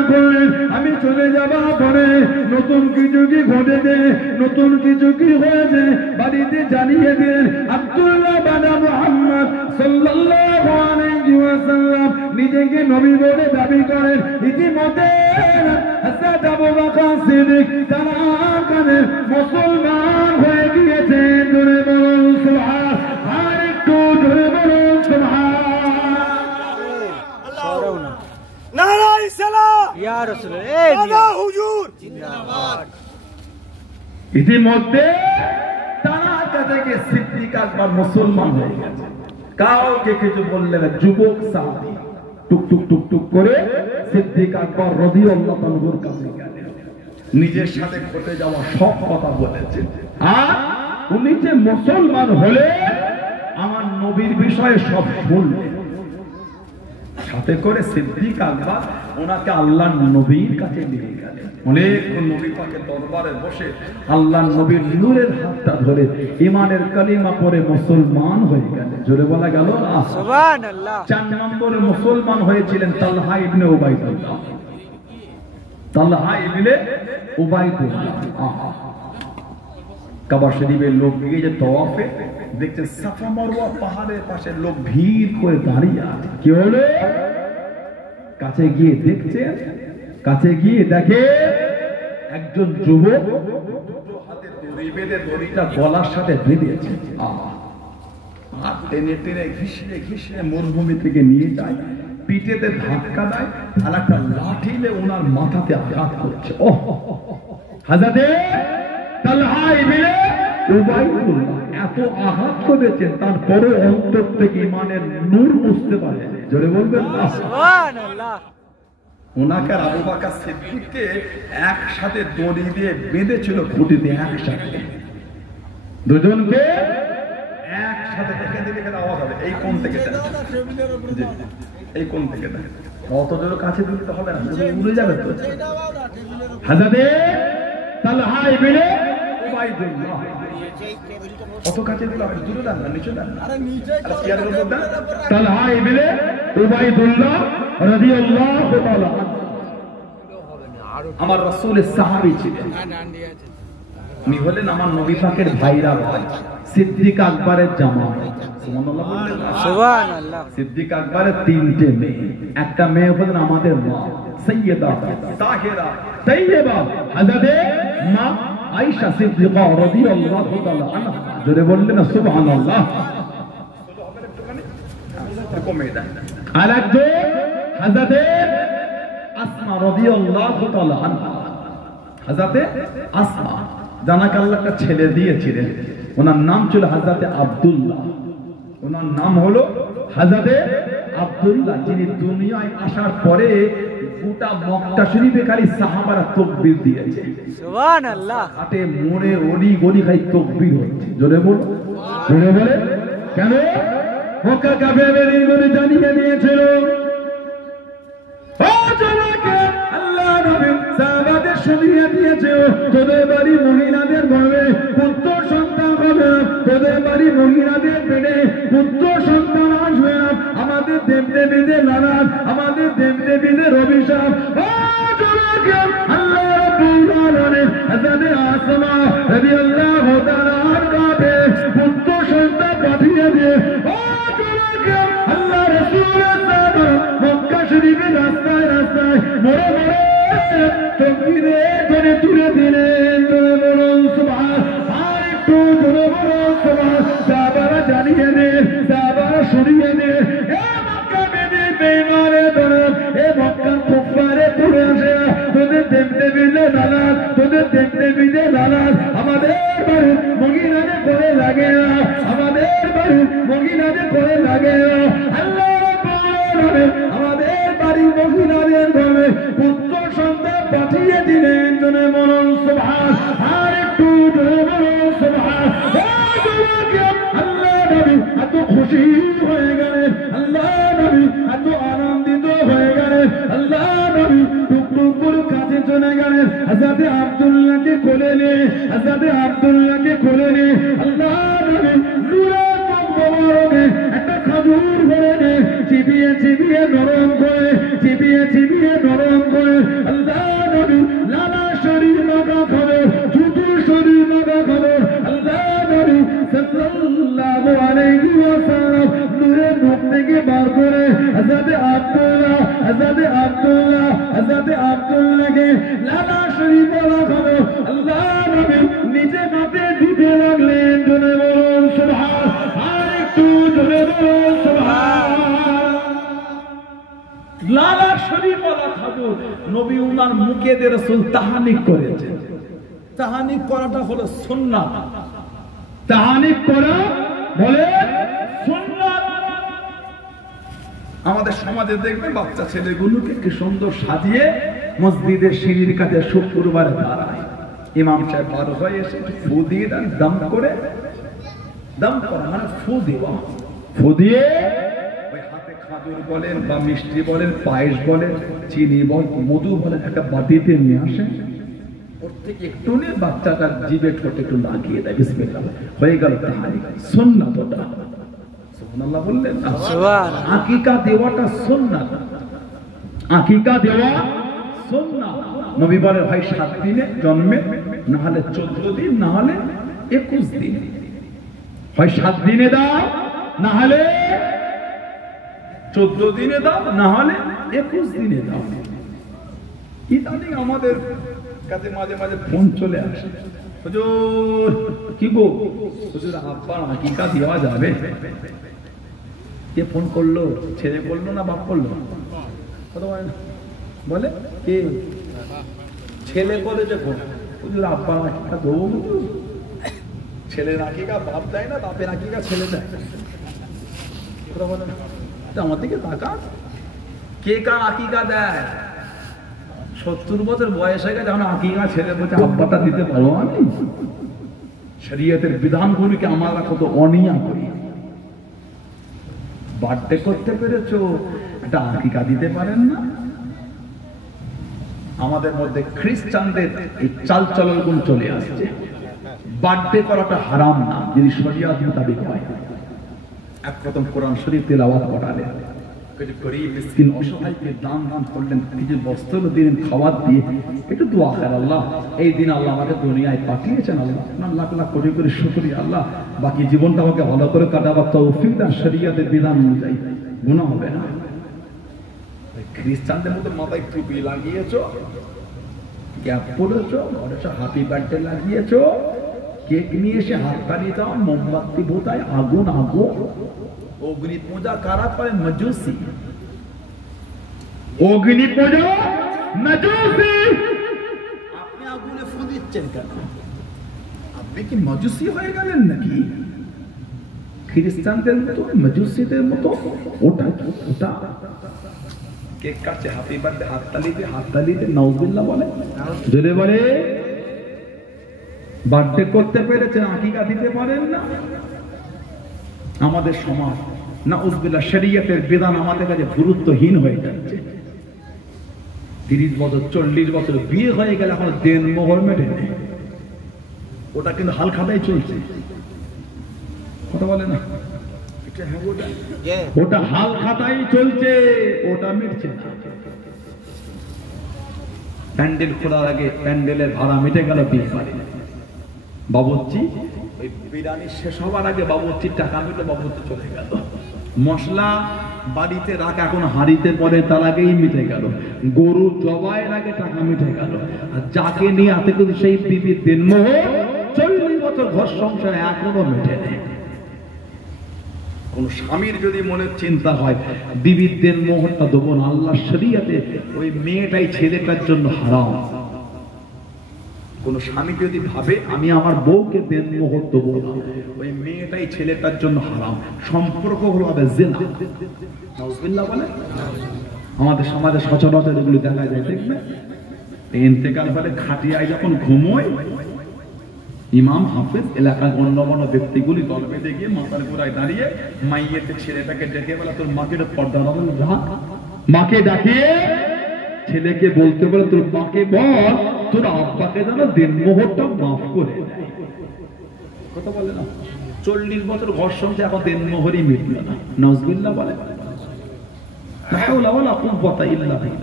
করলেন, আমি চলে যাবা পরে নতুন কিছু কি ঘটেছে, নতুন কিছু কি হয়েছে বাড়িতে জানিয়ে দিলেন। আব্দুল্লাহ বানা মুহাম্মদ সাল্লাল্লাহু আলাইহি ওয়াসাল্লাম নিজেকে নবী বলে দাবি করেন। ইতিমধ্যে হযরত আবু বকর সিদ্দিক তারা কানে মুসলমান হয়ে গিয়েছেন। জোরে বলুন সুবহান, আর একটু জোরে বলুন সুবহান। নারায়ে সালাম ইয়া রাসূলুল্লাহ, দাদা হুজুর জিন্দাবাদ। ইতিমধ্যে তারা কাছে সিদ্দিক আকবর মুসলমান হয়ে গেছে, কাউকে কিছু বললেন না। যুবক সাহাবী টুক টুক টুক টুক করে সিদ্দিক আকবর রাদিয়াল্লাহু তাআলার কাছে গেলেন, নিজের সাথে ঘটে যাওয়া সব কথা বলেছেন। আর উনি যে মুসলমান হলে আমার নবীর বিষয়ে সব শুনলেন। সাথে করে সিদ্দিক আকবর ওনাকে আল্লাহর নবীর কাছে নিয়ে গেলেন। অনেকক্ষণ নবী পাকের দরবারে বসে আল্লাহর নবীর নূরের হাতটা ধরে ঈমানের কালিমা পড়ে মুসলমান হয়ে গেলেন। জোরে বলা গেল না সুবহানাল্লাহ। 4 নম্বরে মুসলমান হয়েছিলেন তালহা ইবনে উবাইদুল্লাহ। তালহা ইবনে উবাইদুল্লাহ কাবা শরীফের লোক গিয়ে যে তওয়াফে দেখছে সাফা মারওয়া পাহাড়ের পাশে লোক ভিড় করে দাঁড়িয়ে আছে। কি হলো? কাছে গিয়ে দেখছে, কাছে গিয়ে দেখে একজন যুবক হাতে দড়ি বেঁধে দড়িটা গলার সাথে বেঁধেছে, আর টেনে টেনে ঘিসড়ে ঘিসড়ে মরুভূমি থেকে নিয়ে যায়, পিঠেতে ধাক্কা দেয়, আর একটা লাঠিলে ওনার মাথাতে আঘাত করছে। ও হযরত তালহা ইবনে উবাইদুল্লাহ এত আঘাত করেছেন, তারপরে অন্তর থেকে ঈমানের নূর বুঝতে পারে। জোরে বলবেন না সুবহানাল্লাহ। ওনাকে আবু বকর সিদ্দিককে একসাথে দড়ি দিয়ে বেঁধেছিল খুঁটিতে, একসাথে দুজনকে একসাথে দেখে দিলে কেন আওয়াজ হবে? এই কোণ থেকে দেন, এই কোণ থেকে দেন, অত জোর কাছে দিতে হবে না, উড়ে যাবে তো। হযরত তালহা ইবনে উবাইদুল্লাহ কত কাছে দিল, আপনি দূরে দেন না, নিচে দেন না, আরে নিচে চেয়ারের উপর দেন। তালহা ইবনে উবাইদুল্লাহ রাদিয়াল্লাহু তাআলা আমার রাসূলের সাহাবী ছিলেন। উনি হলেন আমার নবী পাকের ভাইরা ভাই, সিদ্দিক আকবরের জামাই। সুবহানাল্লাহ বললেন না? সুবহানাল্লাহ। সিদ্দিক আকবরের 3টে মেয়ে, একটা মেয়ে হলেন আমাদের মা সাইয়্যিদা তাহিরা তাইয়্যিবা হযরত মা আয়েশা সিদ্দিকা রাদিয়াল্লাহু তাআলা আনহা। জোরে বললেন না সুবহানাল্লাহ? আর একজন হযরত আসমা রাদিয়াল্লাহু তাআলা আনহা। হযরত আসমা জানাকে আল্লাহ একটা ছেলে দিয়েছিলেন, ওনার নাম ছিল হযরত আব্দুল্লাহ। ওনার নাম হলো হযরত আব্দুল্লাহ যিনি দুনিয়ায় আসার পরে গোটা মক্কা শরীফে খালি সাহাবারা তাকবীর দিয়েছে। সুবহানাল্লাহ। হাটে মোড়ে অলি গলি খালি তাকবীর হচ্ছে। জোরে বল, জোরে বলে। কেন? মক্কা কাফেরদের ইমানে জানিয়ে দিয়েছিল ও জনকে আল্লাহ নবী সাহাবাদের শুনিয়ে দিয়েছে তোদের বাড়ি মহিলাদের গর্ভে পুত্র সন্তান হবে না, তোদের বাড়ি মহিলাদের পেটে পুত্র সন্তান আসবে না। আমাদের দেবদেবীদের লালান, আমাদের দেবদেবীদের অভিশাপ। ও জনকে আল্লাহ রাব্বুল আলামিন হযরত আসমা রাদিয়াল্লাহু তাআলা আনহাকে পুত্র সন্তান পাঠিয়ে দিয়ে ও জনকে আল্লাহ রাসূলের সাহাবা মক্কা শরীফের রাস্তায় রাস্তায় মোড়ে মোড়ে তাকবীরে ধরে তুলে দিলেন। বলুন সুবহান। আর একটু জোরে বলুন সুবহান। সাহাবারা জানিয়ে দেন, সাহাবারা শুনিয়ে দেন, এ মক্কা বেঈমানে ধরো, এ মক্কা কুফারে কুরাইশে তোদের দেবদেবীদের লালান, তোদের দেবদেবীদের লালান আমাদের বাড়ি মহিলাদের করে লাগে না, আমাদের বাড়ি মহিলাদের করে লাগে না। আল্লাহ আমাদের বাড়ি মহিলাদের ঘরে পুত্র সন্তান পাঠিয়ে দিলেন। জনে বলুন সুবহান। আর একটু জনে বলুন সুবহান। আল্লাহ নবী এত খুশি হয়ে গেলেন, আল্লাহ নবী এত আনন্দিত হয়ে গেলেন, আল্লাহ নবী টুকটুক করে কাছে চলে গেলেন। হযরত আব্দুল্লাহকে কোলে নিয়ে, হযরত আব্দুল্লাহকে কোলে নিয়ে আল্লাহ নবী নূরের মোবারকে একটা খাজুর ভরে নিয়ে চিবিয়ে চিবিয়ে নরম করে, চিবিয়ে চিবিয়ে নরম করে আল্লাহ নবী লালা শরীর মাখা খাবে, জুতুর শরীর মাখা খাবে। আল্লাহ নবী সাল্লাল্লাহু আলাইহি ওয়াসাল্লাম নূরের মুখ থেকে বার করে হযরত আব্দুল্লাহ, হযরত আব্দুল্লাহ, হযরত আব্দুল্লাহকে লালা শরীর মাখা খাবে। আল্লাহ নবী নিজে হাতে দিতে লাগলেন। জোরে বলুন সুবহান। আর একটু জোরে বলুন সুবহান। লালা শরীফ ওয়ালা খাজুর নবী উনার মুখে দিয়ে রাসূল তাহানিক করেছেন। তাহানিক করাটা হলো সুন্নাত। তাহানিক করা বলে সুন্নাত। আমাদের সমাজে দেখবেন বাচ্চা ছেলেগুলোকে কি সুন্দর সাজিয়ে মসজিদের সিঁড়ির কাছে শুক্রবারে দাঁড়ায়, ইমাম সাহেব বার হয়ে এসে ফু দিয়ে দেন, দম করে, দম করা মানে ফু দেওয়া, ফু দিয়ে খাজুর বলেন বা মিষ্টি বলেন, পায়েস বলেন, চিনি বলেন, মধু বলেন একটা বাটিতে নিয়ে আসেন, ওর থেকে একটু নিয়ে বাচ্চাটার জিভে ঠোঁটে একটু লাগিয়ে দেয়, বিসমিল্লাহ হয়ে গেল তাহারিক। সুন্নাত ওটা। সুবহানাল্লাহ বললেন না? সুবহানাল্লাহ। আকিকা দেওয়াটা সুন্নাত, আকিকা দেওয়া সুন্নাত। নবী বলে ভাই 7 দিনে জন্মে, না হলে 14 দিন, না হলে 21 দিন। হয় 7 দিনে দাও, না হলে 14 দিনে দাও, না হলে 21 দিনে দাও। ইদানিং আমাদের কাছে মাঝে মাঝে ফোন চলে আসে, হুজুর কি গো, হুজুর আব্বার আকিকা দেওয়া যাবে? কে ফোন করলো? ছেলে বললো না বাপ করলো? বলে কে? ছেলে বলে যে ফোন, হুজুর আব্বার আকিকা দেবো। ছেলের আকিকা বাপ দেয় না, বাপের আকিকা ছেলে দেয়। আমার দিকে তাকা, কে কার আকিকা দেয়? 70 বছর বয়স হয়ে গেছে, আমরা আকিকা ছেলে বলছে আব্বাটা দিতে পারবো আমি? শরীয়তের বিধানগুলিকে আমরা কত অনিয়া করি। বার্থডে করতে পেরেছো, একটা আকিকা দিতে পারেন না? আমাদের মধ্যে খ্রিস্টানদের এই চালচলন গুণ চলে আসছে। বার্থডে করাটা হারাম না যদি শরীয়ত মোতাবেক হয়। একরকম কোরআন শরীফ তেলাওয়াত করালেন, কিছু গরীব মিসকিন অসহায়কে দান দান করলেন, কিছু বস্ত্র দিলেন খাওয়ার দিয়ে, একটু দোয়া করেন আল্লাহ এই দিন আল্লাহ আমাকে দুনিয়ায় পাঠিয়েছেন, আল্লাহ আপনার লাখ লাখ কোটি কোটি শুকরিয়া আল্লাহ, বাকি জীবনটা আমাকে ভালো করে কাটাবার তৌফিক দেন শরীয়তের বিধান অনুযায়ী, গুনাহ হবে না। খ্রিস্টানদের মতো মাথায় টুপি লাগিয়েছো, ক্যাপ পরেছো, ঘরে হ্যাপি বার্থডে লাগিয়েছো, কেক নিয়ে এসে হাত তাড়িয়ে দাও, মোমবাতি বোতায়, আগুন আগুন। অগ্নি পূজা কারা করে? মজুসি। অগ্নি পূজা মজুসি। আপনি আগুনে ফু দিচ্ছেন কেন? আপনি কি মজুসি হয়ে গেলেন নাকি? খ্রিস্টানদের মতো মজুসিদের মতো ওটা ওটা কেক কাটছে, হ্যাপি বার্থডে, হাততালিতে নাউজুবিল্লাহ বলে, জোরে বলে। বার্থডে করতে পেরেছেন, আকিকা দিতে পারেন না। আমাদের সমাজ নাউজুবিল্লাহ শরীয়তের বিধান আমাদের কাছে গুরুত্বহীন হয়ে যাচ্ছে। 30 বছর 40 বছর বিয়ে হয়ে গেলে এখন দেন মোহর মেটে নেই, ওটা কিন্তু হাল খাতায় চলছে, কথা বলে না, ওটা হাল খাতায় চলছে, ওটা মিটছে না। প্যান্ডেল খোলার আগে প্যান্ডেলের ভাড়া মিটে গেল, বিয়ে বাড়ি বাবুর্চি, ওই বিরিয়ানি শেষ হওয়ার আগে বাবুর্চির টাকা মিটে, বাবুর্চি চলে গেল। মশলা বাড়িতে রাখ, এখন হাড়িতে পরে তার আগেই মিটে গেল। গরু জবাইয়ের আগে টাকা মিটে গেল। আর যাকে নিয়ে হাতে কিন্তু সেই বিবির দিনমোহর 40 বছর ঘর সংসার এখনো মেটে নেই। কোন স্বামীর যদি মনের চিন্তা হয় বিবির দিনমোহরটা দেবো না, আল্লাহর শরীয়তে ওই মেয়েটাই ছেলেটার জন্য হারাম। কোন স্বামী যদি ভাবে আমি আমার বউকে দিনমোহর দেবো না, ওই মেয়েটাই ছেলেটার জন্য হারাম। সম্পর্ক হলো জিনা, নাউজুবিল্লাহ বলে। আমাদের সমাজে সচরাচর এগুলো দেখা যায়, দেখবে ইন্তেকাল ফলে খাটিয়ায় যখন ঘুমোয়, ইমাম হাফেজ এলাকার গণ্যমান্য ব্যক্তিগুলি দল বেঁধে গিয়ে মাথার গোড়ায় দাঁড়িয়ে মাইয়েতে ছেলেটাকে ডেকে বলে তোর মাকে পর্দা রাখ, মাকে ডাকিয়ে ছেলেকে বলতে বলে তোর মাকে বল তোর আব্বাকে যেন দিনমোহরটা মাফ করে দেয়, কথা বলে না। 40 বছর ঘর সংসার এখন দিনমোহরই মিটল না, নাউজুবিল্লাহ বলে।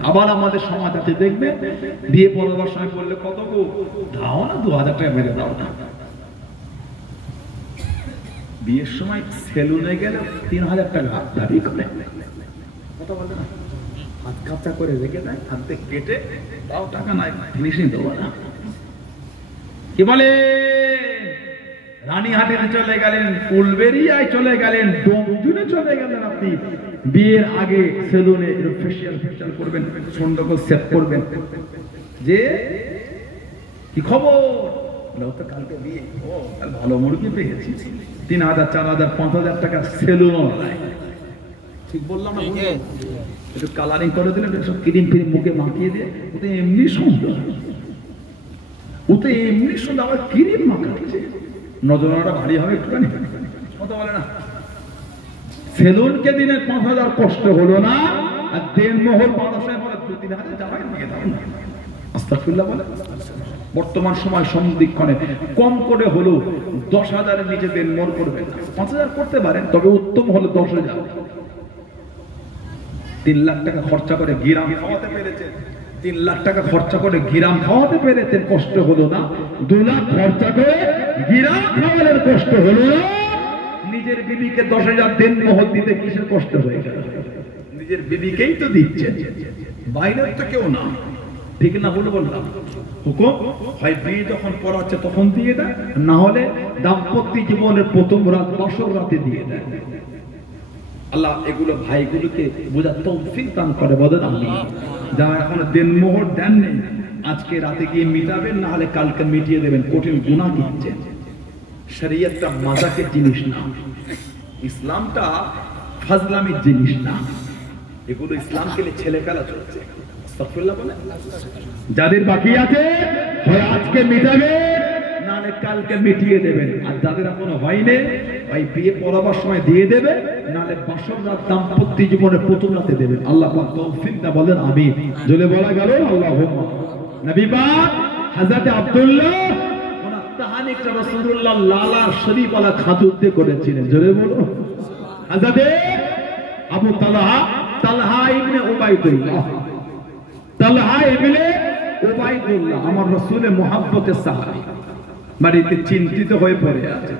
আবার আমাদের সমাজ আছে, দেখবে বিয়ে পড়াবার সময় বললে কত গো দাও না, 2000 টাকা মেরে দাও না। বিয়ের সময় সেলুনে গেলে 3000 টাকা দাবি করে, কথা বলে না। হাত কাঁচা করে রেখে দেয়, হাতে কেটে তাও টাকা নাই, ফিনিশিং দেবো না। কি বলে রানীহাটিতে চলে গেলেন, ফুলবেরিয়ায় চলে গেলেন, ডোমজুনে চলে গেলেন, আপনি বিয়ের আগে সেলুনে ফেশিয়াল করবেন, সুন্দর সেট করবেন, যে কি খবর, কালকে বিয়ে, ও ভালো মুরগি পেয়েছি, 3000 4000 5000 টাকা সেলুন, ঠিক বললাম না? একটু কালারিং করে দিলেন, সব ক্রিম ফিরিম মুখে মাখিয়ে দিয়ে, ওতে এমনি সুন্দর, ওতে এমনি সুন্দর, আবার ক্রিম মাখাচ্ছে, নজরাটা ভারী হবে একটুখানি, কথা বলে না। সেলুনকে দিনে 5000 কষ্ট হলো না, আর দিনমোহর বাদশায় বলে 2-3000 যাবে নিয়ে দাও না, আস্তাগফিরুল্লাহ বলে। বর্তমান সময় সমদিক্ষণে কম করে হলো 10,000 এর নিচে দিনমোহর করবেন, 5000 করতে পারেন, তবে উত্তম হলো 10,000। 3 লাখ টাকা খরচা করে গিরাম খাওয়াতে পেরেছেন, 3 লাখ টাকা খরচা করে গিরাম খাওয়াতে পেরেছেন, কষ্ট হলো না। 2 লাখ খরচা করে গিরাম খাওয়ানোর কষ্ট হলো না। নিজের বিবিকে 10,000 দিনমোহর দিতে কিসের কষ্ট হয়ে গেল? নিজের বিবিকেই তো দিচ্ছে, বাইরের তো কেউ না, ঠিক না? বলে বললাম হুকুম হয় বিয়ে যখন পড়াচ্ছে তখন দিয়ে দেয়, না হলে দাম্পত্য জীবনের প্রথম রাত বছর রাতে দিয়ে দেয়। আল্লাহ এগুলো ভাইগুলোকে বোঝার তৌফিক দান করে, বলেন আমিন। যারা এখন দিনমোহর দেন নেই, আজকে রাতে গিয়ে মিটাবেন, না হলে কালকে মিটিয়ে দেবেন, কঠিন গুনাহ দিচ্ছেন। শরীয়তটা মাজাকের জিনিস না, ইসলামটা ফাজলামির জিনিস না, এগুলো ইসলামকে নিয়ে ছেলে খেলা চলছে। আস্তাগফিরুল্লাহ বলে। যাদের বাকি আছে হয় আজকে মিটাবে, নাহলে কালকে মিটিয়ে দেবেন। আর যাদের এখনো হয়নি, ওই বিয়ে পড়াবার সময় দিয়ে দেবে, নাহলে বাসর রাত দাম্পত্য জীবনে প্রথম রাতে দেবেন। আল্লাহ পাক তৌফিক দান, বলেন আমিন। জলে বলা গেল আল্লাহুম্মা। নবী পাক হযরত আব্দুল্লাহ ওনার তাহানিকটা রাসূলুল্লাহ লালা শরীফ ওয়ালা খাতুতে করেছিলেন, জোরে বলো। হযরত আবু তালহা ইবনে উবাইদুল্লাহ, তালহা ইবনে উবাইদুল্লাহ আমার রাসূলের মুহাব্বতের সাহাবী, বাড়িতে চিন্তিত হয়ে পড়ে আছে।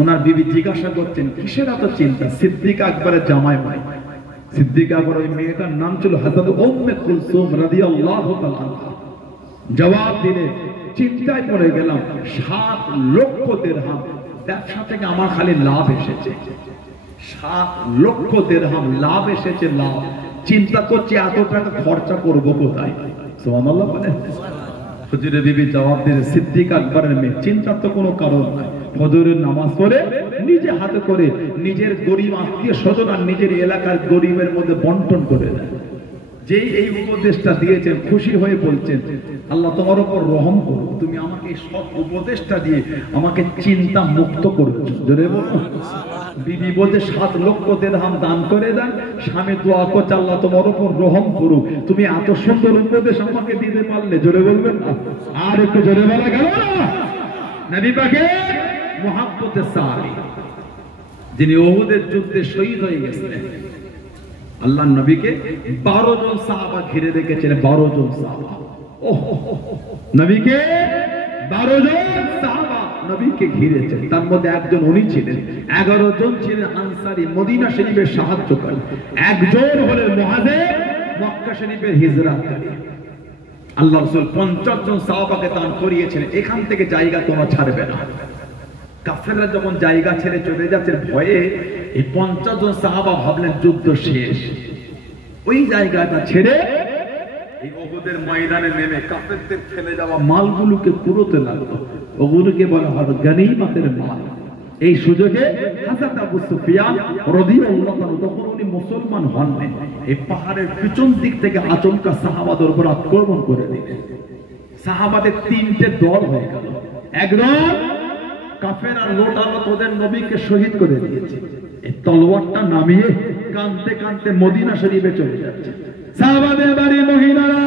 ওনার বিবি জিজ্ঞাসা করছেন কিসের এত চিন্তা? সিদ্দিক আকবরের জামাই ভাই, সিদ্দিক আকবর, ওই মেয়েটার নাম ছিল হযরত উম্মে কুলসুম রাদিয়াল্লাহু তাআলা। জবাব দিলে চিন্তায় পড়ে গেলাম, 7 লক্ষ দিরহাম ব্যবসা থেকে আমার খালি লাভ এসেছে, 7 লক্ষ দিরহাম লাভ এসেছে, লাভ। চিন্তা করছি এত টাকা খরচা করবো কোথায়? সুবহানাল্লাহ বলে। হুজুরের বিবি জবাব দিলে সিদ্দিক আকবরের মেয়ে, চিন্তার তো কোনো কারণ নাই, ফজরের নামাজ পড়ে নিজে হাতে করে নিজের গরিব আত্মীয় স্বজন আর নিজের এলাকার গরিবের মধ্যে বন্টন করে দেয়। যেই এই উপদেশটা দিয়েছেন খুশি হয়ে বলছেন, আল্লাহ তোমার উপর রহম করো, তুমি আমাকে সব উপদেশটা দিয়ে আমাকে চিন্তা মুক্ত করেছো। জোরে বলো। বিবি বলছে 7 লক্ষ দিরহাম দান করে দেন, স্বামী দোয়া করছে আল্লাহ তোমার উপর রহম করুক, তুমি এত সুন্দর উপদেশ আমাকে দিতে পারলে। জোরে বলবেন না? আর একটু জোরে বলা গেল না? নবী পাকের মুহাব্বতে সাহাবী যিনি উহুদের যুদ্ধে শহীদ হয়ে গেছিলেন, আল্লাহ নবীকে 12 জন সাহাবা ঘিরে রেখেছিলেন। 12 জন সাহাবা, নবীকে 12 জন সাহাবা নবীকে ঘিরেছেন। তার মধ্যে একজন উনি ছিলেন, 11 জন ছিলেন আনসারী, মদিনা শরীফের সাহায্যকারী, একজন হলেন মুহাজির, মক্কা শরীফের হিজরতকারী। আল্লাহ রাসূল 50 জন সাহাবাকে দান করিয়েছেন, এখান থেকে জায়গা তোমরা ছাড়বে না। কাফেররা যখন জায়গা ছেড়ে চলে যাচ্ছে ভয়ে, এই 50 জন সাহাবা ভাবলেন যুদ্ধ শেষ, ওই জায়গাটা ছেড়ে এই উহুদের ময়দানে নেমে কাফেরদের ফেলে যাওয়া মালগুলোকে কুড়োতে লাগলো। ওগুলোকে বলা হয় গনিমতের মাল। এই সুযোগে হযরত আবু সুফিয়ান রাদিয়াল্লাহু আনহু, তখন উনি মুসলমান হননি, এই পাহাড়ের পিছন দিক থেকে আচমকা সাহাবাদের উপর আক্রমণ করে দিলেন। সাহাবাদের 3টে দল হয়ে গেল। একদল কাফেররা লোটালো, তোদের নবীকে শহীদ করে দিয়েছে, এই তলোয়ারটা নামিয়ে কাঁদতে কাঁদতে মদিনা শরীফে চলে যাচ্ছে। সাহাবাদের বাড়ি মহিলারা,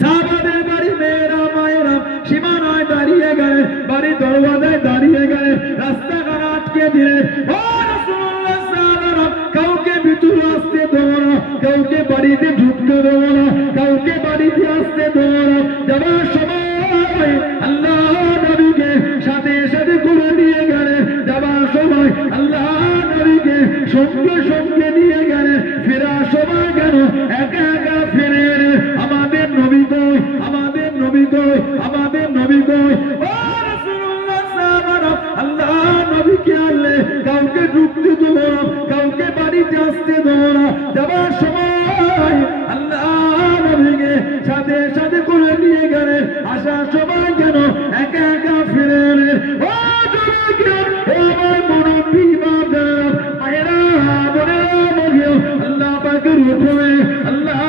সাহাবাদের বাড়ি মেয়েরা, মায়েরা সীমানায় দাঁড়িয়ে গেলে, বাড়ি দরওয়াজায় দাঁড়িয়ে গেলে, রাস্তাঘাট আটকে দিলে। ও রাসূলুল্লাহ সাহাবারা, কাউকে ভিতরে আসতে দেব না, কাউকে বাড়িতে ঢুকতে দেব না, কাউকে বাড়িতে আসতে দেব না। যাবার সময় আল্লাহ নবীকে সাথে সাথে করে নিয়ে গেলেন, যাবার সময় আল্লাহ নবীকে সঙ্গে সঙ্গে নিয়ে গেলেন। ফেরার সময় কেন একা একা ফিরে এলেন? আমাদের নবী কই, আমাদের নবী কই, আমাদের নবী কই? ও রাসূলুল্লাহ সাহাবারা, আল্লাহ নবীকে আনলে কাউকে ঢুকতে দেব না, কাউকে বাড়িতে আসতে দেব না। যাবার সময় আল্লাহ নবীকে সাথে সাথে করে নিয়ে গেলেন, আসার সময় কেন একা একা ফিরে এলেন? ও যুবকেরা, ও আমার মুরব্বি বাবা, মায়েরা, বোনেরা, মহিও, আল্লাহ পাকের হুকুমে আল্লাহ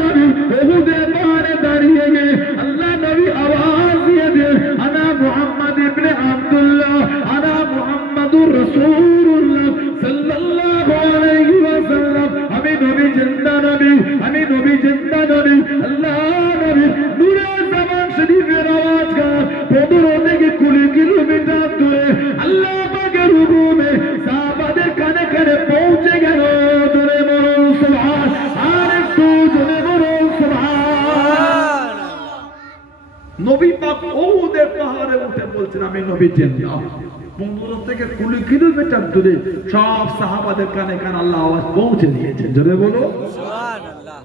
নবী উহুদের পাহাড়ে দাঁড়িয়ে গিয়ে আল্লাহ নবী আওয়াজ দিয়ে দেন, আনা মুহাম্মদ ইবনে আব্দুল্লাহ, আনা মুহাম্মাদুর রাসূলুল্লাহ সাল্লাল্লাহু আলাইহি ওয়াসাল্লাম। আমি নবী জিন্দা নবী, আমি নবী জিন্দা নবী। আল্লাহ নবী নূরে জামান শরীফের আওয়াজ গান 15 থেকে 20 কিলোমিটার দূরে আল্লাহ পাকের হুকুমে সাহাবাদের কানে কানে পৌঁছে গেল। জোরে বলুন সুবহান, আর একটু জোরে বলুন সুবহান। নবী পাক উহুদের পাহাড়ে উঠে বলছেন, আমি নবী জিন্দা। 15 থেকে 20 কিলোমিটার দূরে সব সাহাবাদের কানে কানে আল্লাহ আওয়াজ পৌঁছে দিয়েছেন। জোরে বলো সুবহানাল্লাহ।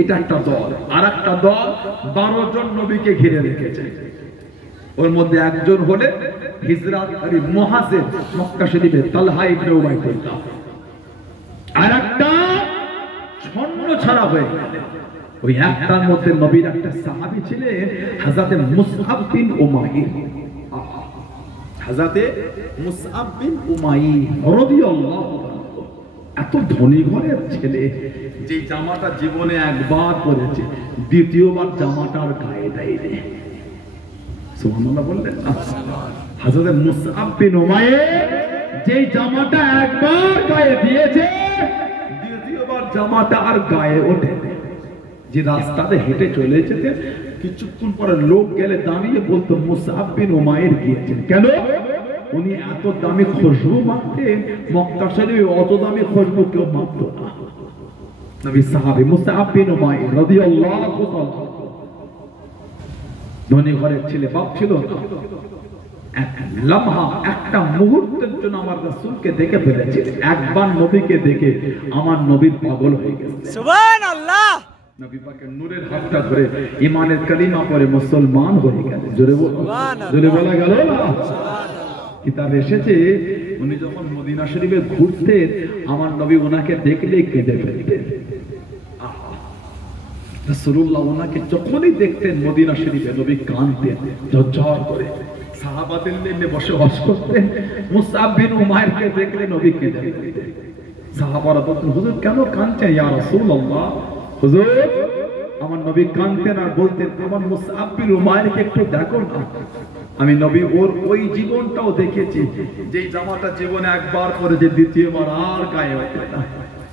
এটা একটা দল। আর একটা দল 12 জন নবীকে ঘিরে রেখেছে। ওর মধ্যে একজন হলে হিজরতকারী মুহাজির, মক্কা শরীফে তালহা ইবনে উবাইদুল্লাহ। আর একটা ছন্ন ছাড়া হয়ে গেল। ওই একটার মধ্যে নবীর একটা সাহাবী ছিলেন হযরত মুসআব বিন উমাইর। হযরত মুসআব বিন উমাইর রাদিয়াল্লাহু আনহু এত ধনী ঘরের ছেলে, যে জামাটা জীবনে একবার পরেছে, দ্বিতীয়বার জামাটা আর গায়ে দেয়নি। সুবহানাল্লাহ বললেন না? হযরত মুসআব বিন উমাইর যে জামাটা একবার গায়ে দিয়েছে, দ্বিতীয়বার জামাটা আর গায়ে ওঠেনি। যে রাস্তাতে হেঁটে চলে যেতে কিছুক্ষণ পরে লোক গেলে দাঁড়িয়ে বলতো মুসআব বিন উমাইর গিয়েছেন। কেন? উনি এত দামি খুশবু মাখতেন, মক্কা শরীফে অত দামি খুশবু কেউ মাখতো না। নবী সাহাবী মুসআব বিন উমাইর রাদিয়াল্লাহু তাআলা, ধনী ঘরের ছেলে, বাপ ছিল না। এক লম্হা, একটা মুহূর্তের জন্য আমার রাসূলকে দেখে ফেলেছে। একবার নবীকে দেখে আমার নবীর পাগল হয়ে গেছে। সুবহানাল্লাহ। নবী পাকের নূরের হাতটা ধরে ঈমানের কালিমা পড়ে মুসলমান হয়ে গেল। জোরে বলো, জোরে বলা গেল না? কিতাব এসেছে, উনি যখন মদিনা শরীফে ঘুরতেন, আমার নবী ওনাকে দেখলেই কেঁদে ফেলতেন। রাসূলুল্লাহ ওনাকে যখনই দেখতেন মদিনা শরীফে, নবী কাঁদতেন ঝরঝর করে। সাহাবাদের নিয়ে বসে হজ করতেন, মুসআব বিন উমাইরকে দেখলে নবী কেঁদে ফেলতেন। সাহাবারা বলতেন, হুজুর কেন কাঁদছেন ইয়া রাসূলুল্লাহ? হুজুর আমার নবী কাঁদতেন আর বলতেন, আমার মুসআব বিন উমাইরকে একটু দেখো না। আমি নবী ওর ওই জীবনটাও দেখেছি, যেই জামাটা জীবনে একবার পরেছে দ্বিতীয়বার আর গায়ে ওঠে না।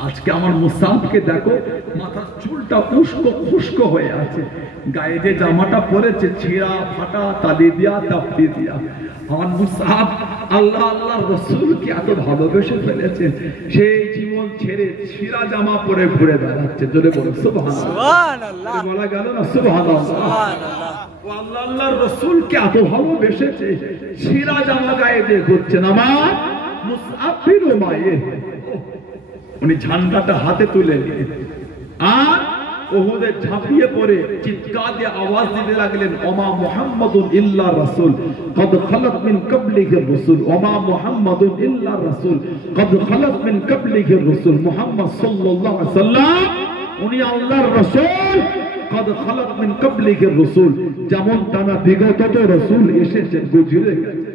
আজকে আমার মুসআবকে দেখো, মাথার চুলটা উস্কো খুস্কো হয়ে আছে, গায়ে যে জামাটা পরেছে ছিঁড়া ফাটা, তালি দিয়া তাপড়ি দিয়া। আমার মুসআব আল্লাহ আল্লাহ রাসূলকে এত ভালোবেসে ফেলেছেন, সেই জীবন ছেড়ে ছিঁড়া জামা পরে ঘুরে বেড়াচ্ছে। জোরে বলো সুবহানাল্লাহ। বলা গেল না সুবহানাল্লাহ। ও আল্লাহ আল্লাহর রাসূলকে এত ভালোবেসেছে, ছিঁড়া জামা গায়ে দিয়ে ঘুরছেন আমার মুসআব বিন উমাইর। উনি ঝান্ডাটা হাতে তুলে নিলেন আর উহুদে ঝাঁপিয়ে পড়ে চিৎকার দিয়ে আওয়াজ দিতে লাগলেন, ওমা মুহাম্মাদুন ইল্লা রাসূল কদ খালাত মিন ক্বাবলিহির রাসূল, ওমা মুহাম্মাদুন ইল্লা রাসূল কদ খালাত মিন ক্বাবলিহির রাসূল। মুহাম্মদ সাল্লাল্লাহু আলাইহি ওয়াসাল্লাম উনি আল্লাহর রাসূল, কদ খালাত মিন ক্বাবলিহির রাসূল, যেমন টানা বিগত রাসূল এসেছেন গুজরে গেছে,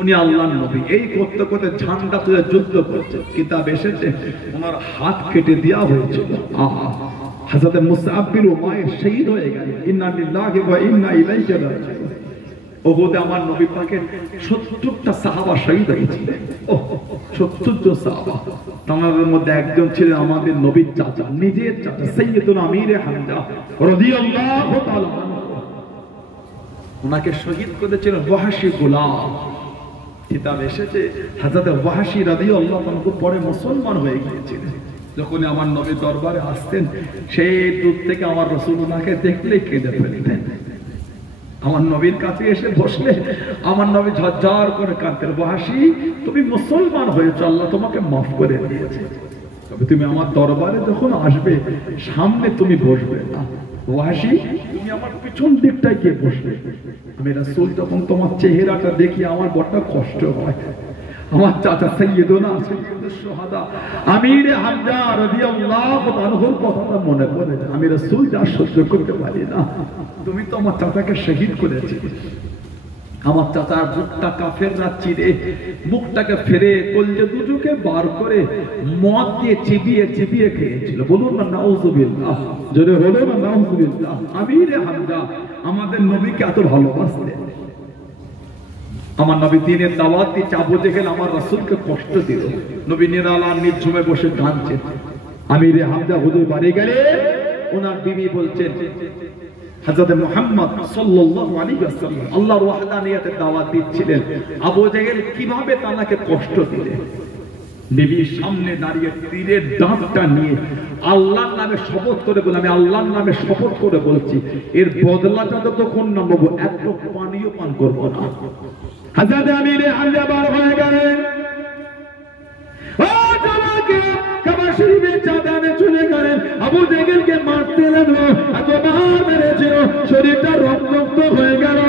উনি আল্লাহর নবী। এই করতে করতে ঝান্ডা তুলে যুদ্ধ করছে, কিতাব এসেছে ওনার হাত কেটে দেওয়া হয়েছিল। হযরত মুসআব বিন উমাইর শহীদ হয়ে গেলেন। ইন্না লিল্লাহি ওয়া ইন্না ইলাইহি রাজিউন। উহুদে আমার নবী পাকের ৭০টা সাহাবা শহীদ হয়েছিলেন। ৭০ জন সাহাবা, তাদের মধ্যে একজন ছিলেন আমাদের নবীর চাচা, নিজের চাচা সাইয়্যিদুনা আমিরে হামজা রাদিয়াল্লাহু তাআলা আনহু। ওনাকে শহীদ করেছিলেন ওয়াহশী গোলাম। কিতাব এসেছে হযরত ওয়াহশী রাদিয়াল্লাহু আনহু পরে মুসলমান হয়ে গিয়েছিলেন। যখন আমার নবী দরবারে আসতেন, সেই দূর থেকে আমার রাসূল ওনাকে দেখলেই কেঁদে ফেলতেন। আমার নবীর কাছে এসে বসলে আমার নবী ঝরঝর করে কাঁদতেন, ওয়াহশী তুমি মুসলমান হয়েছো, আল্লাহ তোমাকে মাফ করে দিয়েছে, তবে তুমি আমার দরবারে যখন আসবে সামনে তুমি বসবে না, ওয়াহশী তুমি আমার পিছন দিকটায় গিয়ে বসবে। আমি রাসূল যখন তোমার চেহারাটা দেখি আমার বড় কষ্ট হয়। আমার চাচা সাইয়্যিদুনা সাইয়্যিদুশ শুহাদা আমিরে হামজা রাদিয়াল্লাহু আনহুর কথাটা মনে পড়ে, আমি রাসূল যা সহ্য করতে পারি না, তুমি তো আমার চাচাকে শহীদ করেছি। আমার চাচার বুকটা কাফেররা চিরে, মুখটাকে ফেরে কলজে দুটোকে বার করে মদ দিয়ে চিবিয়ে চিবিয়ে খেয়েছিল। বলুন না নাউযুবিল্লাহ, জোরে বলুন না নাউযুবিল্লাহ। আমিরে হামজা আমাদের নবীকে এত ভালোবাসতেন। আমার নবী দিনের দাওয়াত দিচ্ছে, আবু জেহেল আমার রাসূলকে কষ্ট দিল। নবী নিরালা নিঝুমে বসে কাঁদছেন। আমিরে হামজা হুজুর বাড়ি গেলে ওনার বিবি বলছেন, হযরত মুহাম্মদ সাল্লাল্লাহু আলাইহি ওয়াসাল্লাম আল্লাহর ওয়াহদানিয়তের দাওয়াত দিচ্ছিলেন, আবু জেহেল কিভাবে তাকে কষ্ট দিলে। নবীর সামনে দাঁড়িয়ে তীরের দাঁতটা নিয়ে আল্লাহর নামে শপথ করে বলে, আমি আল্লাহর নামে শপথ করে বলছি, এর বদলাটা যতক্ষণ না পাবো এক টুক পানিও পান করবো না। হযরত আমিরে হামজা বার হয়ে গেলেন, ও জামাকে কাবা শরীফের চাঁদানে চলে গেলেন। আবু জেহেলকে মারতে লাগলো, এতবার মেরেছিল শরীরটা রক্তাক্ত হয়ে গেল।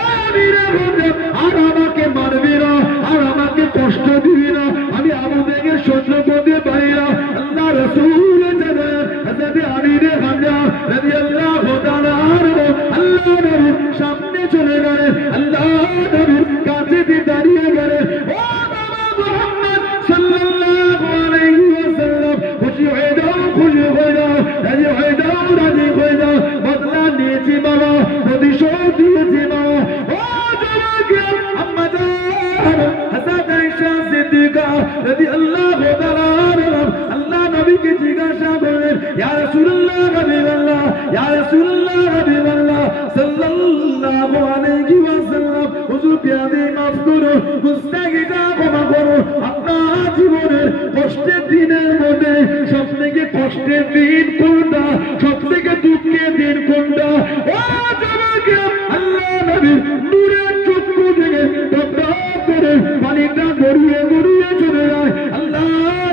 এ আমিরে হামজা, আর আমাকে মারবি না, আর আমাকে কষ্ট দিবি না, আমি আবু জেহেল সহ্য করতে পারি না। আল্লাহ রাসূল জানেন হযরত আমিরে হামজা রাদিয়াল্লাহু তাআলা আনহু আল্লাহ নবীর সামনে চলে গেলেন, আল্লাহ নবীর কাছে দিয়ে দাঁড়িয়ে গেলেন, ও বাবা মুহাম্মদ সাল্লাল্লাহু আলাইহি ওয়াসাল্লাম, খুশি হয়ে যাও, খুশি হয়ে যাও, রাজি হয়ে যাও, রাজি হয়ে যাও, বদলা নিয়েছি বাবা, প্রতিশোধ দিয়েছি বাবা। ও জমাকে আম্মা জান হযরত আয়েশা সিদ্দিকা রাদিয়াল্লাহু তাআলা আনহা আল্লাহ নবীকে জিজ্ঞাসা করলেন, ইয়া রাসূলুল্লাহ হাবিবাল্লাহ, ইয়া রাসূলুল্লাহ হাবিবাল্লাহ সাল্লাল্লাহু আলাইহি ওয়াসাল্লাম, হুজুর বিয়াদে মাফ করুন, মুস্তাগফিরা ক্ষমা করুন, আপনার জীবনের কষ্টের দিনের মধ্যে সবথেকে কষ্টের দিন কোনটা, সবথেকে দুঃখের দিন কোনটা? ও জমাকে আল্লাহ নবীর নূরের চক্ষু থেকে টপটপ করে পানিটা গড়িয়ে গড়িয়ে চলে যায়। আল্লাহ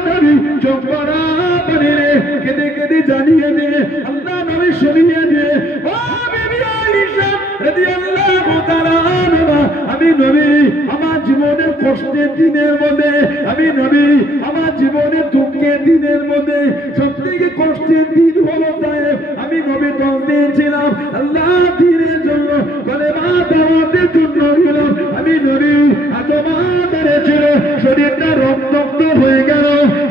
নবী চোখ ভরা পানি রে কেঁদে কেঁদে জানিয়ে দিয়ে আল্লাহ নবী সরিয়ে দিয়ে, ও বিবি আয়েশা রাদিয়াল্লাহু তাআলা আনহা, আমি নবী আমার জীবনের কষ্টের দিনের মধ্যে, আমি নবী আমার জীবনের দুঃখের দিনের মধ্যে সবথেকে কষ্টের দিন হলো তাই আমি নবী 10 দিন ছিলাম আল্লাহ দিনের জন্য, কলেমা দাওয়াতে তোমার জন্য গেলাম আমি নবী তোমাদের ছিল শরীরটা রক্তাক্ত হয়ে গেল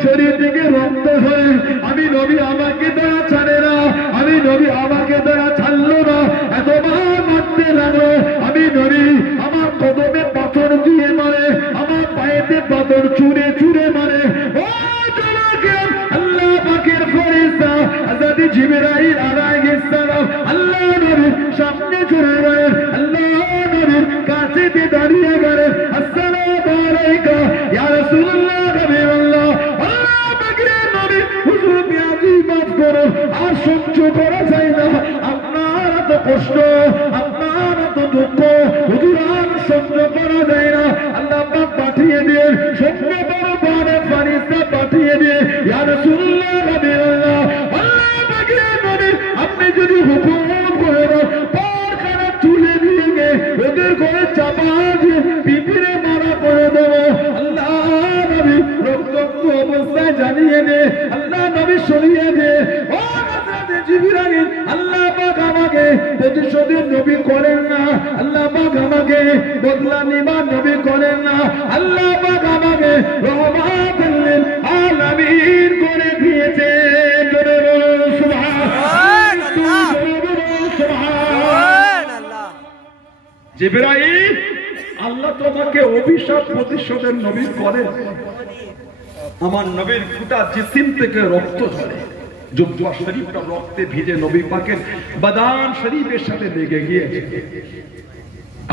শরীর থেকে রক্ত হয়ে আমি নবী আমাকে দয়া ছাড়ে না আমি নবী আমাকে দয়া ছাড়লো না এতবার মারতে লাগলো আমি নবী আমার কদমে পাথর দিয়ে মারে আমার পায়েতে পাথর চুরে চুরে মারে ও তোমাকে আল্লাহ পাকের ফেরেশতা হযরত জিবরাইল আলাইহিস সালাম আল্লাহ নবীর সামনে চলে গেলেন আল্লাহ নবীর কাছে দাঁড়িয়ে গেলেন আসসালামু আলাইকা ইয়া রাসূলুল্লাহ হাবিবাল্লাহ আল্লাহ পাকের নবী হুজুর আপনি মাফ করুন আর সহ্য করা যায় না আপনার তো কষ্ট আপনার তো দুঃখ হুজুর আর সহ্য করা যায় না আল্লাহ পাক পাঠিয়ে দিয়ে সঙ্গে বড় বড় ফেরেশতা পাঠিয়ে দিয়ে ইয়া রাসূলুল্লাহ হাবিবাল্লাহ আল্লাহ পাকের নবী আপনি যদি হুকুম করে পারখানা তুলে দিয়ে গে ওদের করে চাপা দিয়ে পিঁপড়ে মারা করে দেবো আল্লাহ নবী রক্তাক্ত অবস্থায় জানিয়ে দে আল্লাহ নবী সরিয়ে দে ও হযরত জিবরাইল আল্লাহ পাক আমাকে প্রতিশোধের নবী করেন না আল্লাহ পাক আমাকে বদলা নিবার নবী করেন না আল্লাহ পাক আমাকে রহমাতুল লিল আলামিন করে দিয়েছে জোরে বলুন সুবহানাল্লাহ সুবহানাল্লাহ জিবরাইল আল্লাহ তোমাকে অভিশাপ প্রতিশোধের নবী করেন আমার নবীর ফুটা জিসিম থেকে রক্ত ঝরে জুব্বা শরীফটা রক্তে ভিজে নবী পাকের বাদান শরীফের সাথে লেগে গিয়েছে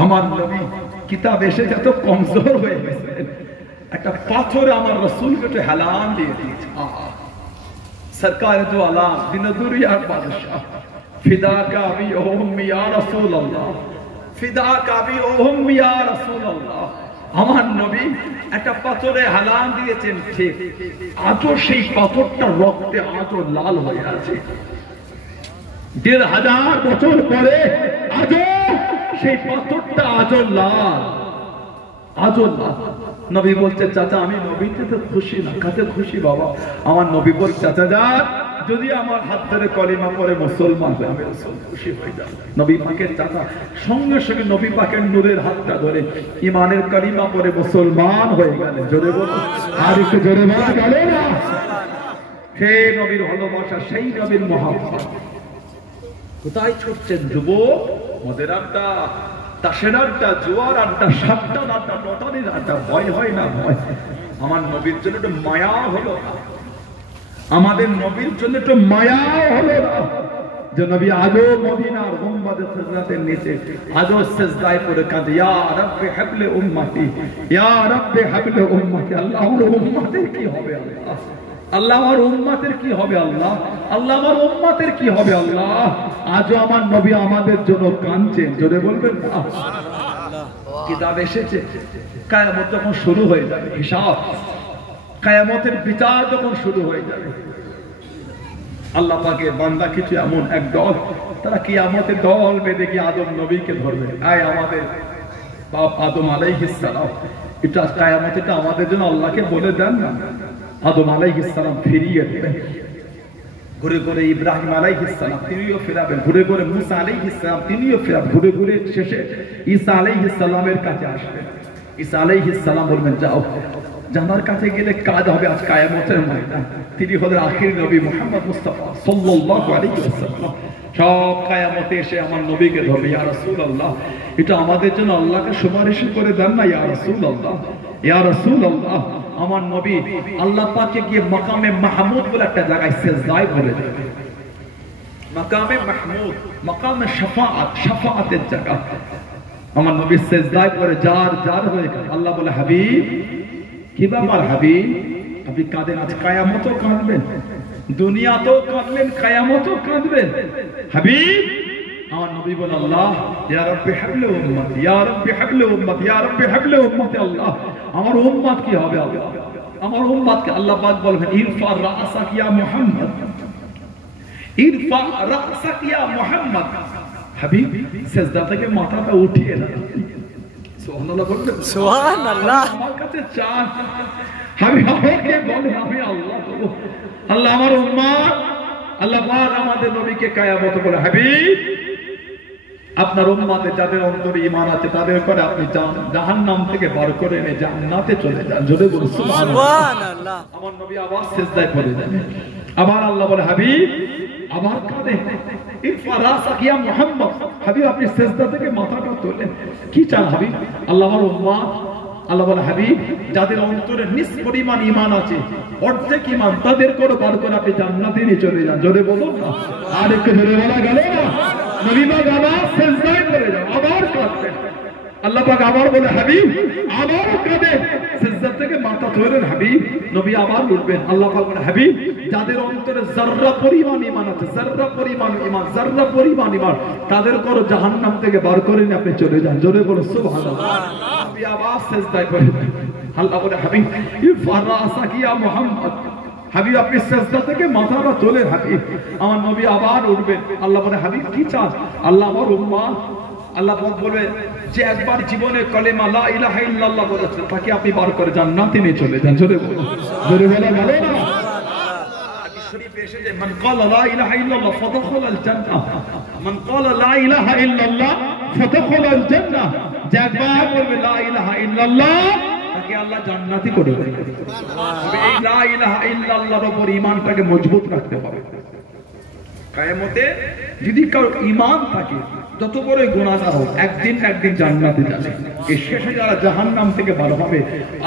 আমার নবী কিতাব এসে যত কমজোর হয়ে গেছে একটা পাথর আমার রাসূলকে তো হেলান দিয়ে দিয়েছে সরকার তো আলাম দিনদুরিয়ার বাদশাহ ফিদা কা বি ও উম্মি ইয়া রাসূলুল্লাহ ফিদা কা বি ও উম্মি ইয়া রাসূলুল্লাহ আমার নবী একটা পাথরে হেলান দিয়েছেন ঠিক আজও সেই পাথরটা রক্তে আজও লাল হয়ে আছে ১৫০০ বছর পরে আজও সেই পাথরটা আজও লাল আজও লাল নবী বলছে চাচা আমি নবীতে তো খুশি না কাছে খুশি বাবা আমার নবী বল চাচা যা যদি আমার হাত ধরে কলিমা পড়ে মুসলমান হয় আমি খুশি হয়ে যাব নবী পাকের চাচা সঙ্গে সঙ্গে নবী পাকের নূরের হাতটা ধরে ঈমানের কলিমা পড়ে মুসলমান হয়ে গেলেন জোরে বলো আর একটু জোরে বলা গেল না সেই নবীর ভালোবাসা সেই নবীর মহব্বত কোথায় ছুটছেন যুবক মদের আড্ডা তাসের আড্ডা জুয়ার আড্ডা সাতটার আড্ডা লটারির আড্ডা ভয় হয় না ভয় আমার নবীর জন্য একটু মায়া হলো না আমাদের নবীর জন্য একটু মায়া হলো না যে নবী আজও মদিনার গুম্বাদে সিজদাতের নিচে আজও সিজদায় পড়ে কাঁদে ইয়া রাব্বি হাবলি উম্মতি ইয়া রাব্বি হাবলি উম্মতি আল্লাহ আমার উম্মতের কি হবে আল্লাহ আল্লাহ আমার উম্মতের কি হবে আল্লাহ আল্লাহ আমার উম্মতের কি হবে আল্লাহ আজও আমার নবী আমাদের জন্য কাঁদছেন জোরে বলবেন না কিতাব এসেছে কিয়ামত যখন শুরু হয়ে যাবে হিসাব কিয়ামতের বিচার যখন শুরু হয়ে যাবে আল্লাহ পাকের বান্দা কিছু এমন এক দল তারা কিয়ামতের দল বেঁধে গিয়ে আদম নবীকে ধরবে আয় আমাদের বাপ আদম আলাইহিস সালাম এটা কিয়ামতটা আমাদের জন্য আল্লাহকে বলে দেন না আদম আলাইহিস সালাম ফিরিয়ে দেবেন ঘুরে ঘুরে ইব্রাহিম আলাইহিস সালাম তিনিও ফেরাবেন ঘুরে ঘুরে মুসা আলাইহিস সালাম তিনিও ফেরাবেন ঘুরে ঘুরে শেষে ঈসা আলাইহিস সালামের কাছে আসবেন ঈসা আলাইহিস সালাম বলবেন যাও জানার কাছে গেলে কাজ হবে আজ কিয়ামতের ময়দান তিনি হলেন আখির নবী মুহাম্মদ মুস্তাফা সাল্লাল্লাহু আলাইহি ওয়াসাল্লাম সব কিয়ামতে এসে আমার নবীকে ধরবে ইয়া রাসূলুল্লাহ এটা আমাদের জন্য আল্লাহকে সুপারিশ করে দেন না ইয়া রাসূলুল্লাহ ইয়া রাসূলুল্লাহ আমার নবী আল্লাহ পাককে গিয়ে মাকামে মাহমুদ বলে একটা জায়গায় সিজদায় বলে দেবে মাকামে মাহমুদ মাকামে শাফাআতের জায়গা আমার নবী সিজদায় পড়ে জার হয়ে গেল আল্লাহ বলে হাবিব কি ব্যাপার হাবিব আপনি কাঁদেন আজ কিয়ামতও কাঁদবেন দুনিয়াতেও কাঁদলেন কিয়ামতও কাঁদবেন হাবিব আমার নবী বলেন আল্লাহ ইয়া রাব্বি হাবলি উম্মতি ইয়া রাব্বি হাবলি উম্মতি ইয়া রাব্বি হাবলি উম্মতি আল্লাহ আমার উম্মত কি হবে আল্লাহ আমার উম্মতকে আল্লাহ পাক বলবেন ইরফা রাসাক ইয়া মুহাম্মদ ইরফা রাসাক ইয়া মুহাম্মদ হাবিব সিজদা থেকে মাথাটা উঠিয়ে না সুবহানাল্লাহ বলবেন সুবহানাল্লাহ আমার কাছে চান আমি আমাকে বলেন আমি আল্লাহ বলবো আল্লাহ আমার উম্মত আল্লাহ পাক আমাদের নবীকে কিয়ামত বলে হাবিব আপনার উম্মতে যাদের অন্তরে ঈমান আছে তাদের করে আপনি জাহান্নাম থেকে বার করে এনে জান্নাতে চলে যান। জোরে বলুন সুবহানাল্লাহ। আমার নবী আবার সিজদায় পড়ে যান। আবার আল্লাহ বলে হাবিব আবার কাঁদে ইরফা রাসাক ইয়া মুহাম্মদ। হাবিব আপনি সিজদা থেকে মাথাটা তোলেন। কি চান হাবিব? আল্লাহ আমার উম্মত, আল্লাহ বলে হাবিব যাদের অন্তরে নিষ্পরিমাণ ঈমান আছে, অর্ধেক ঈমান, তাদের করে বার করে আপনি জান্নাতে নিয়ে চলে যান। জোরে বলুন না, আর একটু জোরে বলা গেল না? নবী পাক আবার সিজদায় পড়ে যান, আবার কাঁদবেন। আল্লাহ পাক আবার বলে হাবিব আবার কাঁদে, সিজদা থেকে মাথা তোলেন হাবিব। নবী আবার উঠবেন। আল্লাহ পাক বলে হাবিব যাদের অন্তরে যাররা পরিমাণ ঈমান আছে, যাররা পরিমাণ ঈমান, যাররা পরিমাণ ঈমান, তাদের করে জাহান্নাম থেকে বার করে নিয়ে আপনি চলে যান। জোরে বলুন সুবহানাল্লাহ। নবী আবার সিজদায় পড়ে যান। আল্লাহ বলে হাবিব ইরফা রাসাক ইয়া মুহাম্মদ। হাবিব আপনি সিজদা থেকে মাথাটা তোলেন হাবিব। আমার নবী আবার উঠবেন। আল্লাহ বলে হাবিব কি চান? আল্লাহ আমার উম্মত, আল্লাহ বলবে যে একবার জীবনে কলেমা লা ইলাহা ইল্লাল্লাহ বলেছে তাকে আপনি বার করে জান্নাতে নিয়ে চলে যান। জোরে বলুন, জোরে বলা গেল না? হাদিস শরীফে এসেছে মান ক্বালা লা ইলাহা ইল্লাল্লাহ ফাদাখালাল জান্নাহ, মান ক্বালা লা ইলাহা ইল্লাল্লাহ ফাদাখালাল জান্নাহ। যে একবার বলবে লা ইলাহা ইল্লাল্লাহ তাকে আল্লাহ জান্নাতি করে দেবে। তবে এই লা ইলাহা ইল্লাল্লাহর উপর ঈমানটাকে মজবুত রাখতে হবে। কিয়ামতে যদি কারো ঈমান থাকে যত বড় গুনাহগার হোক একদিন না একদিন জান্নাতে যাবে। এর শেষে যারা জাহান্নাম থেকে বার হবে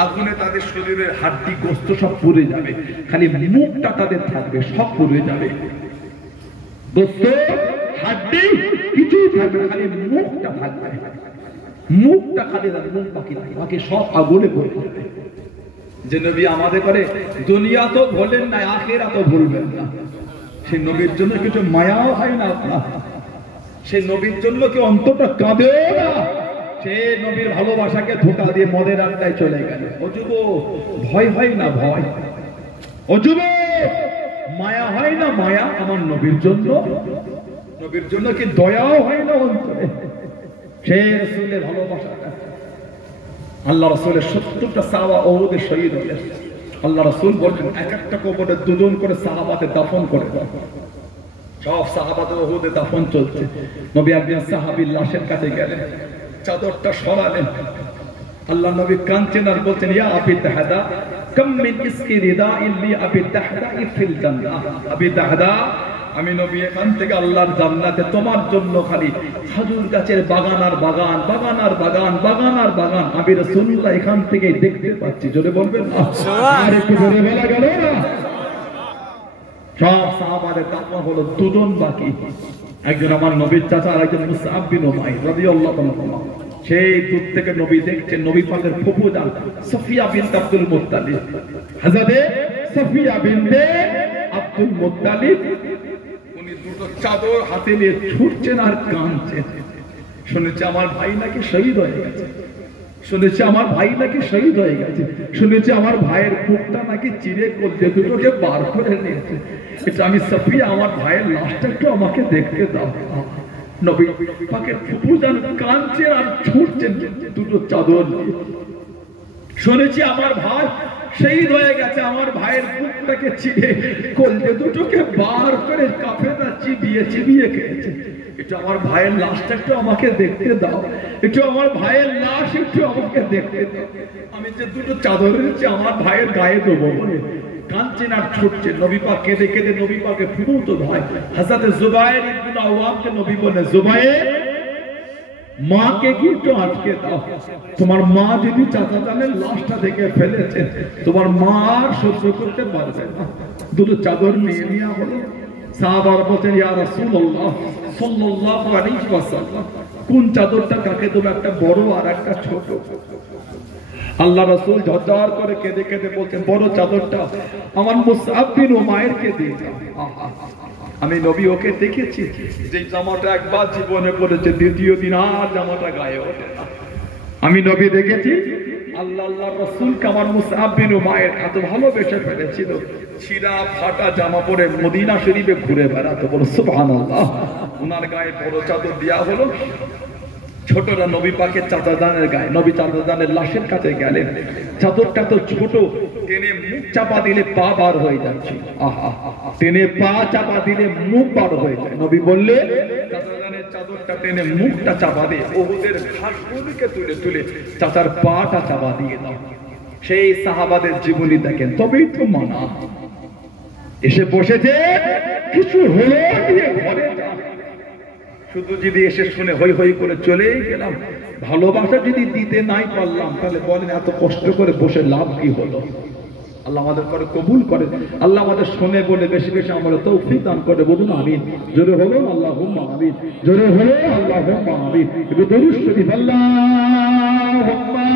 আগুনে তাদের শরীরের হাড্ডি গোশত সব পুড়ে যাবে, খালি মুখটা তাদের থাকবে, সব পুড়ে যাবে। গোশত হাড্ডি কিছুই থাকবে না, খালি মুখটা থাকবে। মুখটা খালি থাকবে, মুখ বাকি থাকে, বাকি সব আগুনে পড়ে যাবে। যে নবী আমাদের করে দুনিয়া তো ভুলেন না, আখিরাত তো ভুলবেন না। সেই নবীর জন্য কিছু মায়াও হয় না আপনার? সেই নবীর জন্য কি অন্তরটা কাঁদে না? সে নবীর ভালোবাসাকে ধোঁকা দিয়ে মদের আড্ডায় চলে গেল। ও যুবক ভয় হয় না? ভয়? ও যুবক মায়া হয় না? মায়া আমার নবীর জন্য? নবীর জন্য কি দয়াও হয় না অন্তরে? সে রাসূলের ভালোবাসাটা, আল্লাহ রাসূলের 70টা সাহাবা ওহুদে শহীদ হলেন। আল্লাহ রাসূল বলেন এক একটা কবরে দুজন করে সাহাবাতে দাফন করে দাও। সব সাহাবাদের ওহুদে দাফন চলছে। নবী একজন সাহাবীর লাশের কাছে গেলেন, চাদরটা সরালেন। আল্লাহ নবী কাঁদছেন আর বলছেন ইয়া আবি তাহদা কাম মিন ইসকি রিদাইন লি আবি তাহদা ফিল জান্নাহ। আবি তাহদা আমি নবী এখান থেকে আল্লাহর জান্নাতে তোমার জন্য খালি খেজুর গাছের বাগান আর বাগান, বাগান আর বাগান, বাগান আর বাগান আমি রাসূলুল্লাহ এখান থেকে দেখতে পাচ্ছি। জোরে বলবেন না? আর একটু জোরে বলা গেল না? সব সাহাবাদের দাফন হলো, দুজন বাকি। একজন আমার নবীর চাচা আর একজন মুসআব বিন উমাইর রাদিয়াল্লাহু তাআলা। সেই দূর থেকে নবী দেখছেন নবী পাকের ফুফু জান সফিয়া বিনত আব্দুল মুত্তালিব, হযরতে সফিয়া বিনতে আব্দুল মুত্তালিব উনি দুটো চাদর হাতে নিয়ে ছুটছেন আর কাঁদছেন। শুনেছে আমার ভাই নাকি শহীদ হয়ে গেছে, শুনেছে আমার ভাই নাকি শহীদ হয়ে গেছে, শুনেছে আমার ভাইয়ের বুকটা নাকি চিরে করতে দুটোকে বার করে নিয়েছে। এটা আমি সফিয়া, আমার ভাইয়ের লাশটা একটু আমাকে দেখতে দাও। নবী পাকের ফুফু জান কাঁদছেন আর ছুটছেন দুটো চাদর নিয়ে। শুনেছি আমার ভাই শহীদ হয়ে গেছে, আমার ভাইয়ের বুকটাকে চিরে কলজে দুটোকে বার করে কাফেররা চিবিয়ে চিবিয়ে খেয়েছে। একটু আমার ভাইয়ের লাশটা একটু আমাকে দেখতে দাও, একটু আমার ভাইয়ের লাশ একটু আমাকে দেখতে দাও। আমি যে দুটো চাদর এনেছি আমার ভাইয়ের গায়ে দেবো বলে কাঁদছেন আর ছুটছেন। নবী পাক কেঁদে কেঁদে নবী পাকের ফুফুতো ভাই হযরত জুবায়ের ইবনে আওয়ামকে নবী বলে জুবায়ের মাকে কি একটু আটকে দাও, তোমার মা যদি চাচা জানের লাশটা দেখে ফেলেছে তোমার মা আর সহ্য করতে পারবে না। দুটো চাদর নিয়ে নেওয়া হলো। সাহাবারা বলছেন ইয়া রাসূলুল্লাহ সাল্লাল্লাহু আলাইহি ওয়াসাল্লাম কোন চাদরটা কাকে দেব, একটা বড় আর একটা ছোট? আল্লাহ রাসূল ঝরঝর করে কেঁদে কেঁদে বলছেন বড় চাদরটা আমার মুসআব বিন উমাইরকে দিয়ে দাও। আমি নবী ওকে দেখেছি যে জামাটা একবার জীবনে পড়েছে, দ্বিতীয় দিন আর জামাটা গায়ে ওঠে না। আমি নবী দেখেছি আল্লাহর রাসূলকে আমার মুসআব বিন উমাইর এত ভালোবেসে ফেলেছিল, ছিঁড়া ফাটা জামা পরে মদিনা শরীফে ঘুরে বেড়াতো। বলো সুবহানাল্লাহ। ওনার গায়ে বড় চাদর দেওয়া হলো, ছোটরা নবী পাকের চাচাজানের গায়ে। নবী চাচাজানের লাশের কাছে গেলেন, চাদরটা তো ছোট, টেনে মুখ চাপা দিলে পা বার হয়ে যাচ্ছে। আহা, টেনে পা চাপা দিলে মুখ বার হয়ে যায়। নবী বললে চাচাজানের চাদর চাদরটা টেনে মুখটা চাপা দিয়ে ওহুদের ঘাসগুলিকে তুলে তুলে চাচার পাটা চাপা দিয়ে দাও। সেই সাহাবাদের জীবনী দেখেন, তবেই তো মানা। এসে বসেছে, কিছু হলো দিয়ে ঘরে যা। শুধু যদি এসে শুনে হই হই করে চলে গেলাম, ভালোবাসা যদি দিতে নাই পারলাম, তাহলে বলেন এত কষ্ট করে বসে লাভ কি হলো? আল্লাহ আমাদের করে কবুল করে, আল্লাহ আমাদের শুনে বলে বেশি বেশি আমরা তৌফিক দান করে। বলুন আমিন। জোরে হলো আল্লাহুম্মা আমিন, জোরে হলো আল্লাহুম্মা আমিন। একটু দরুদ শরীফ আল্লাহুম্মা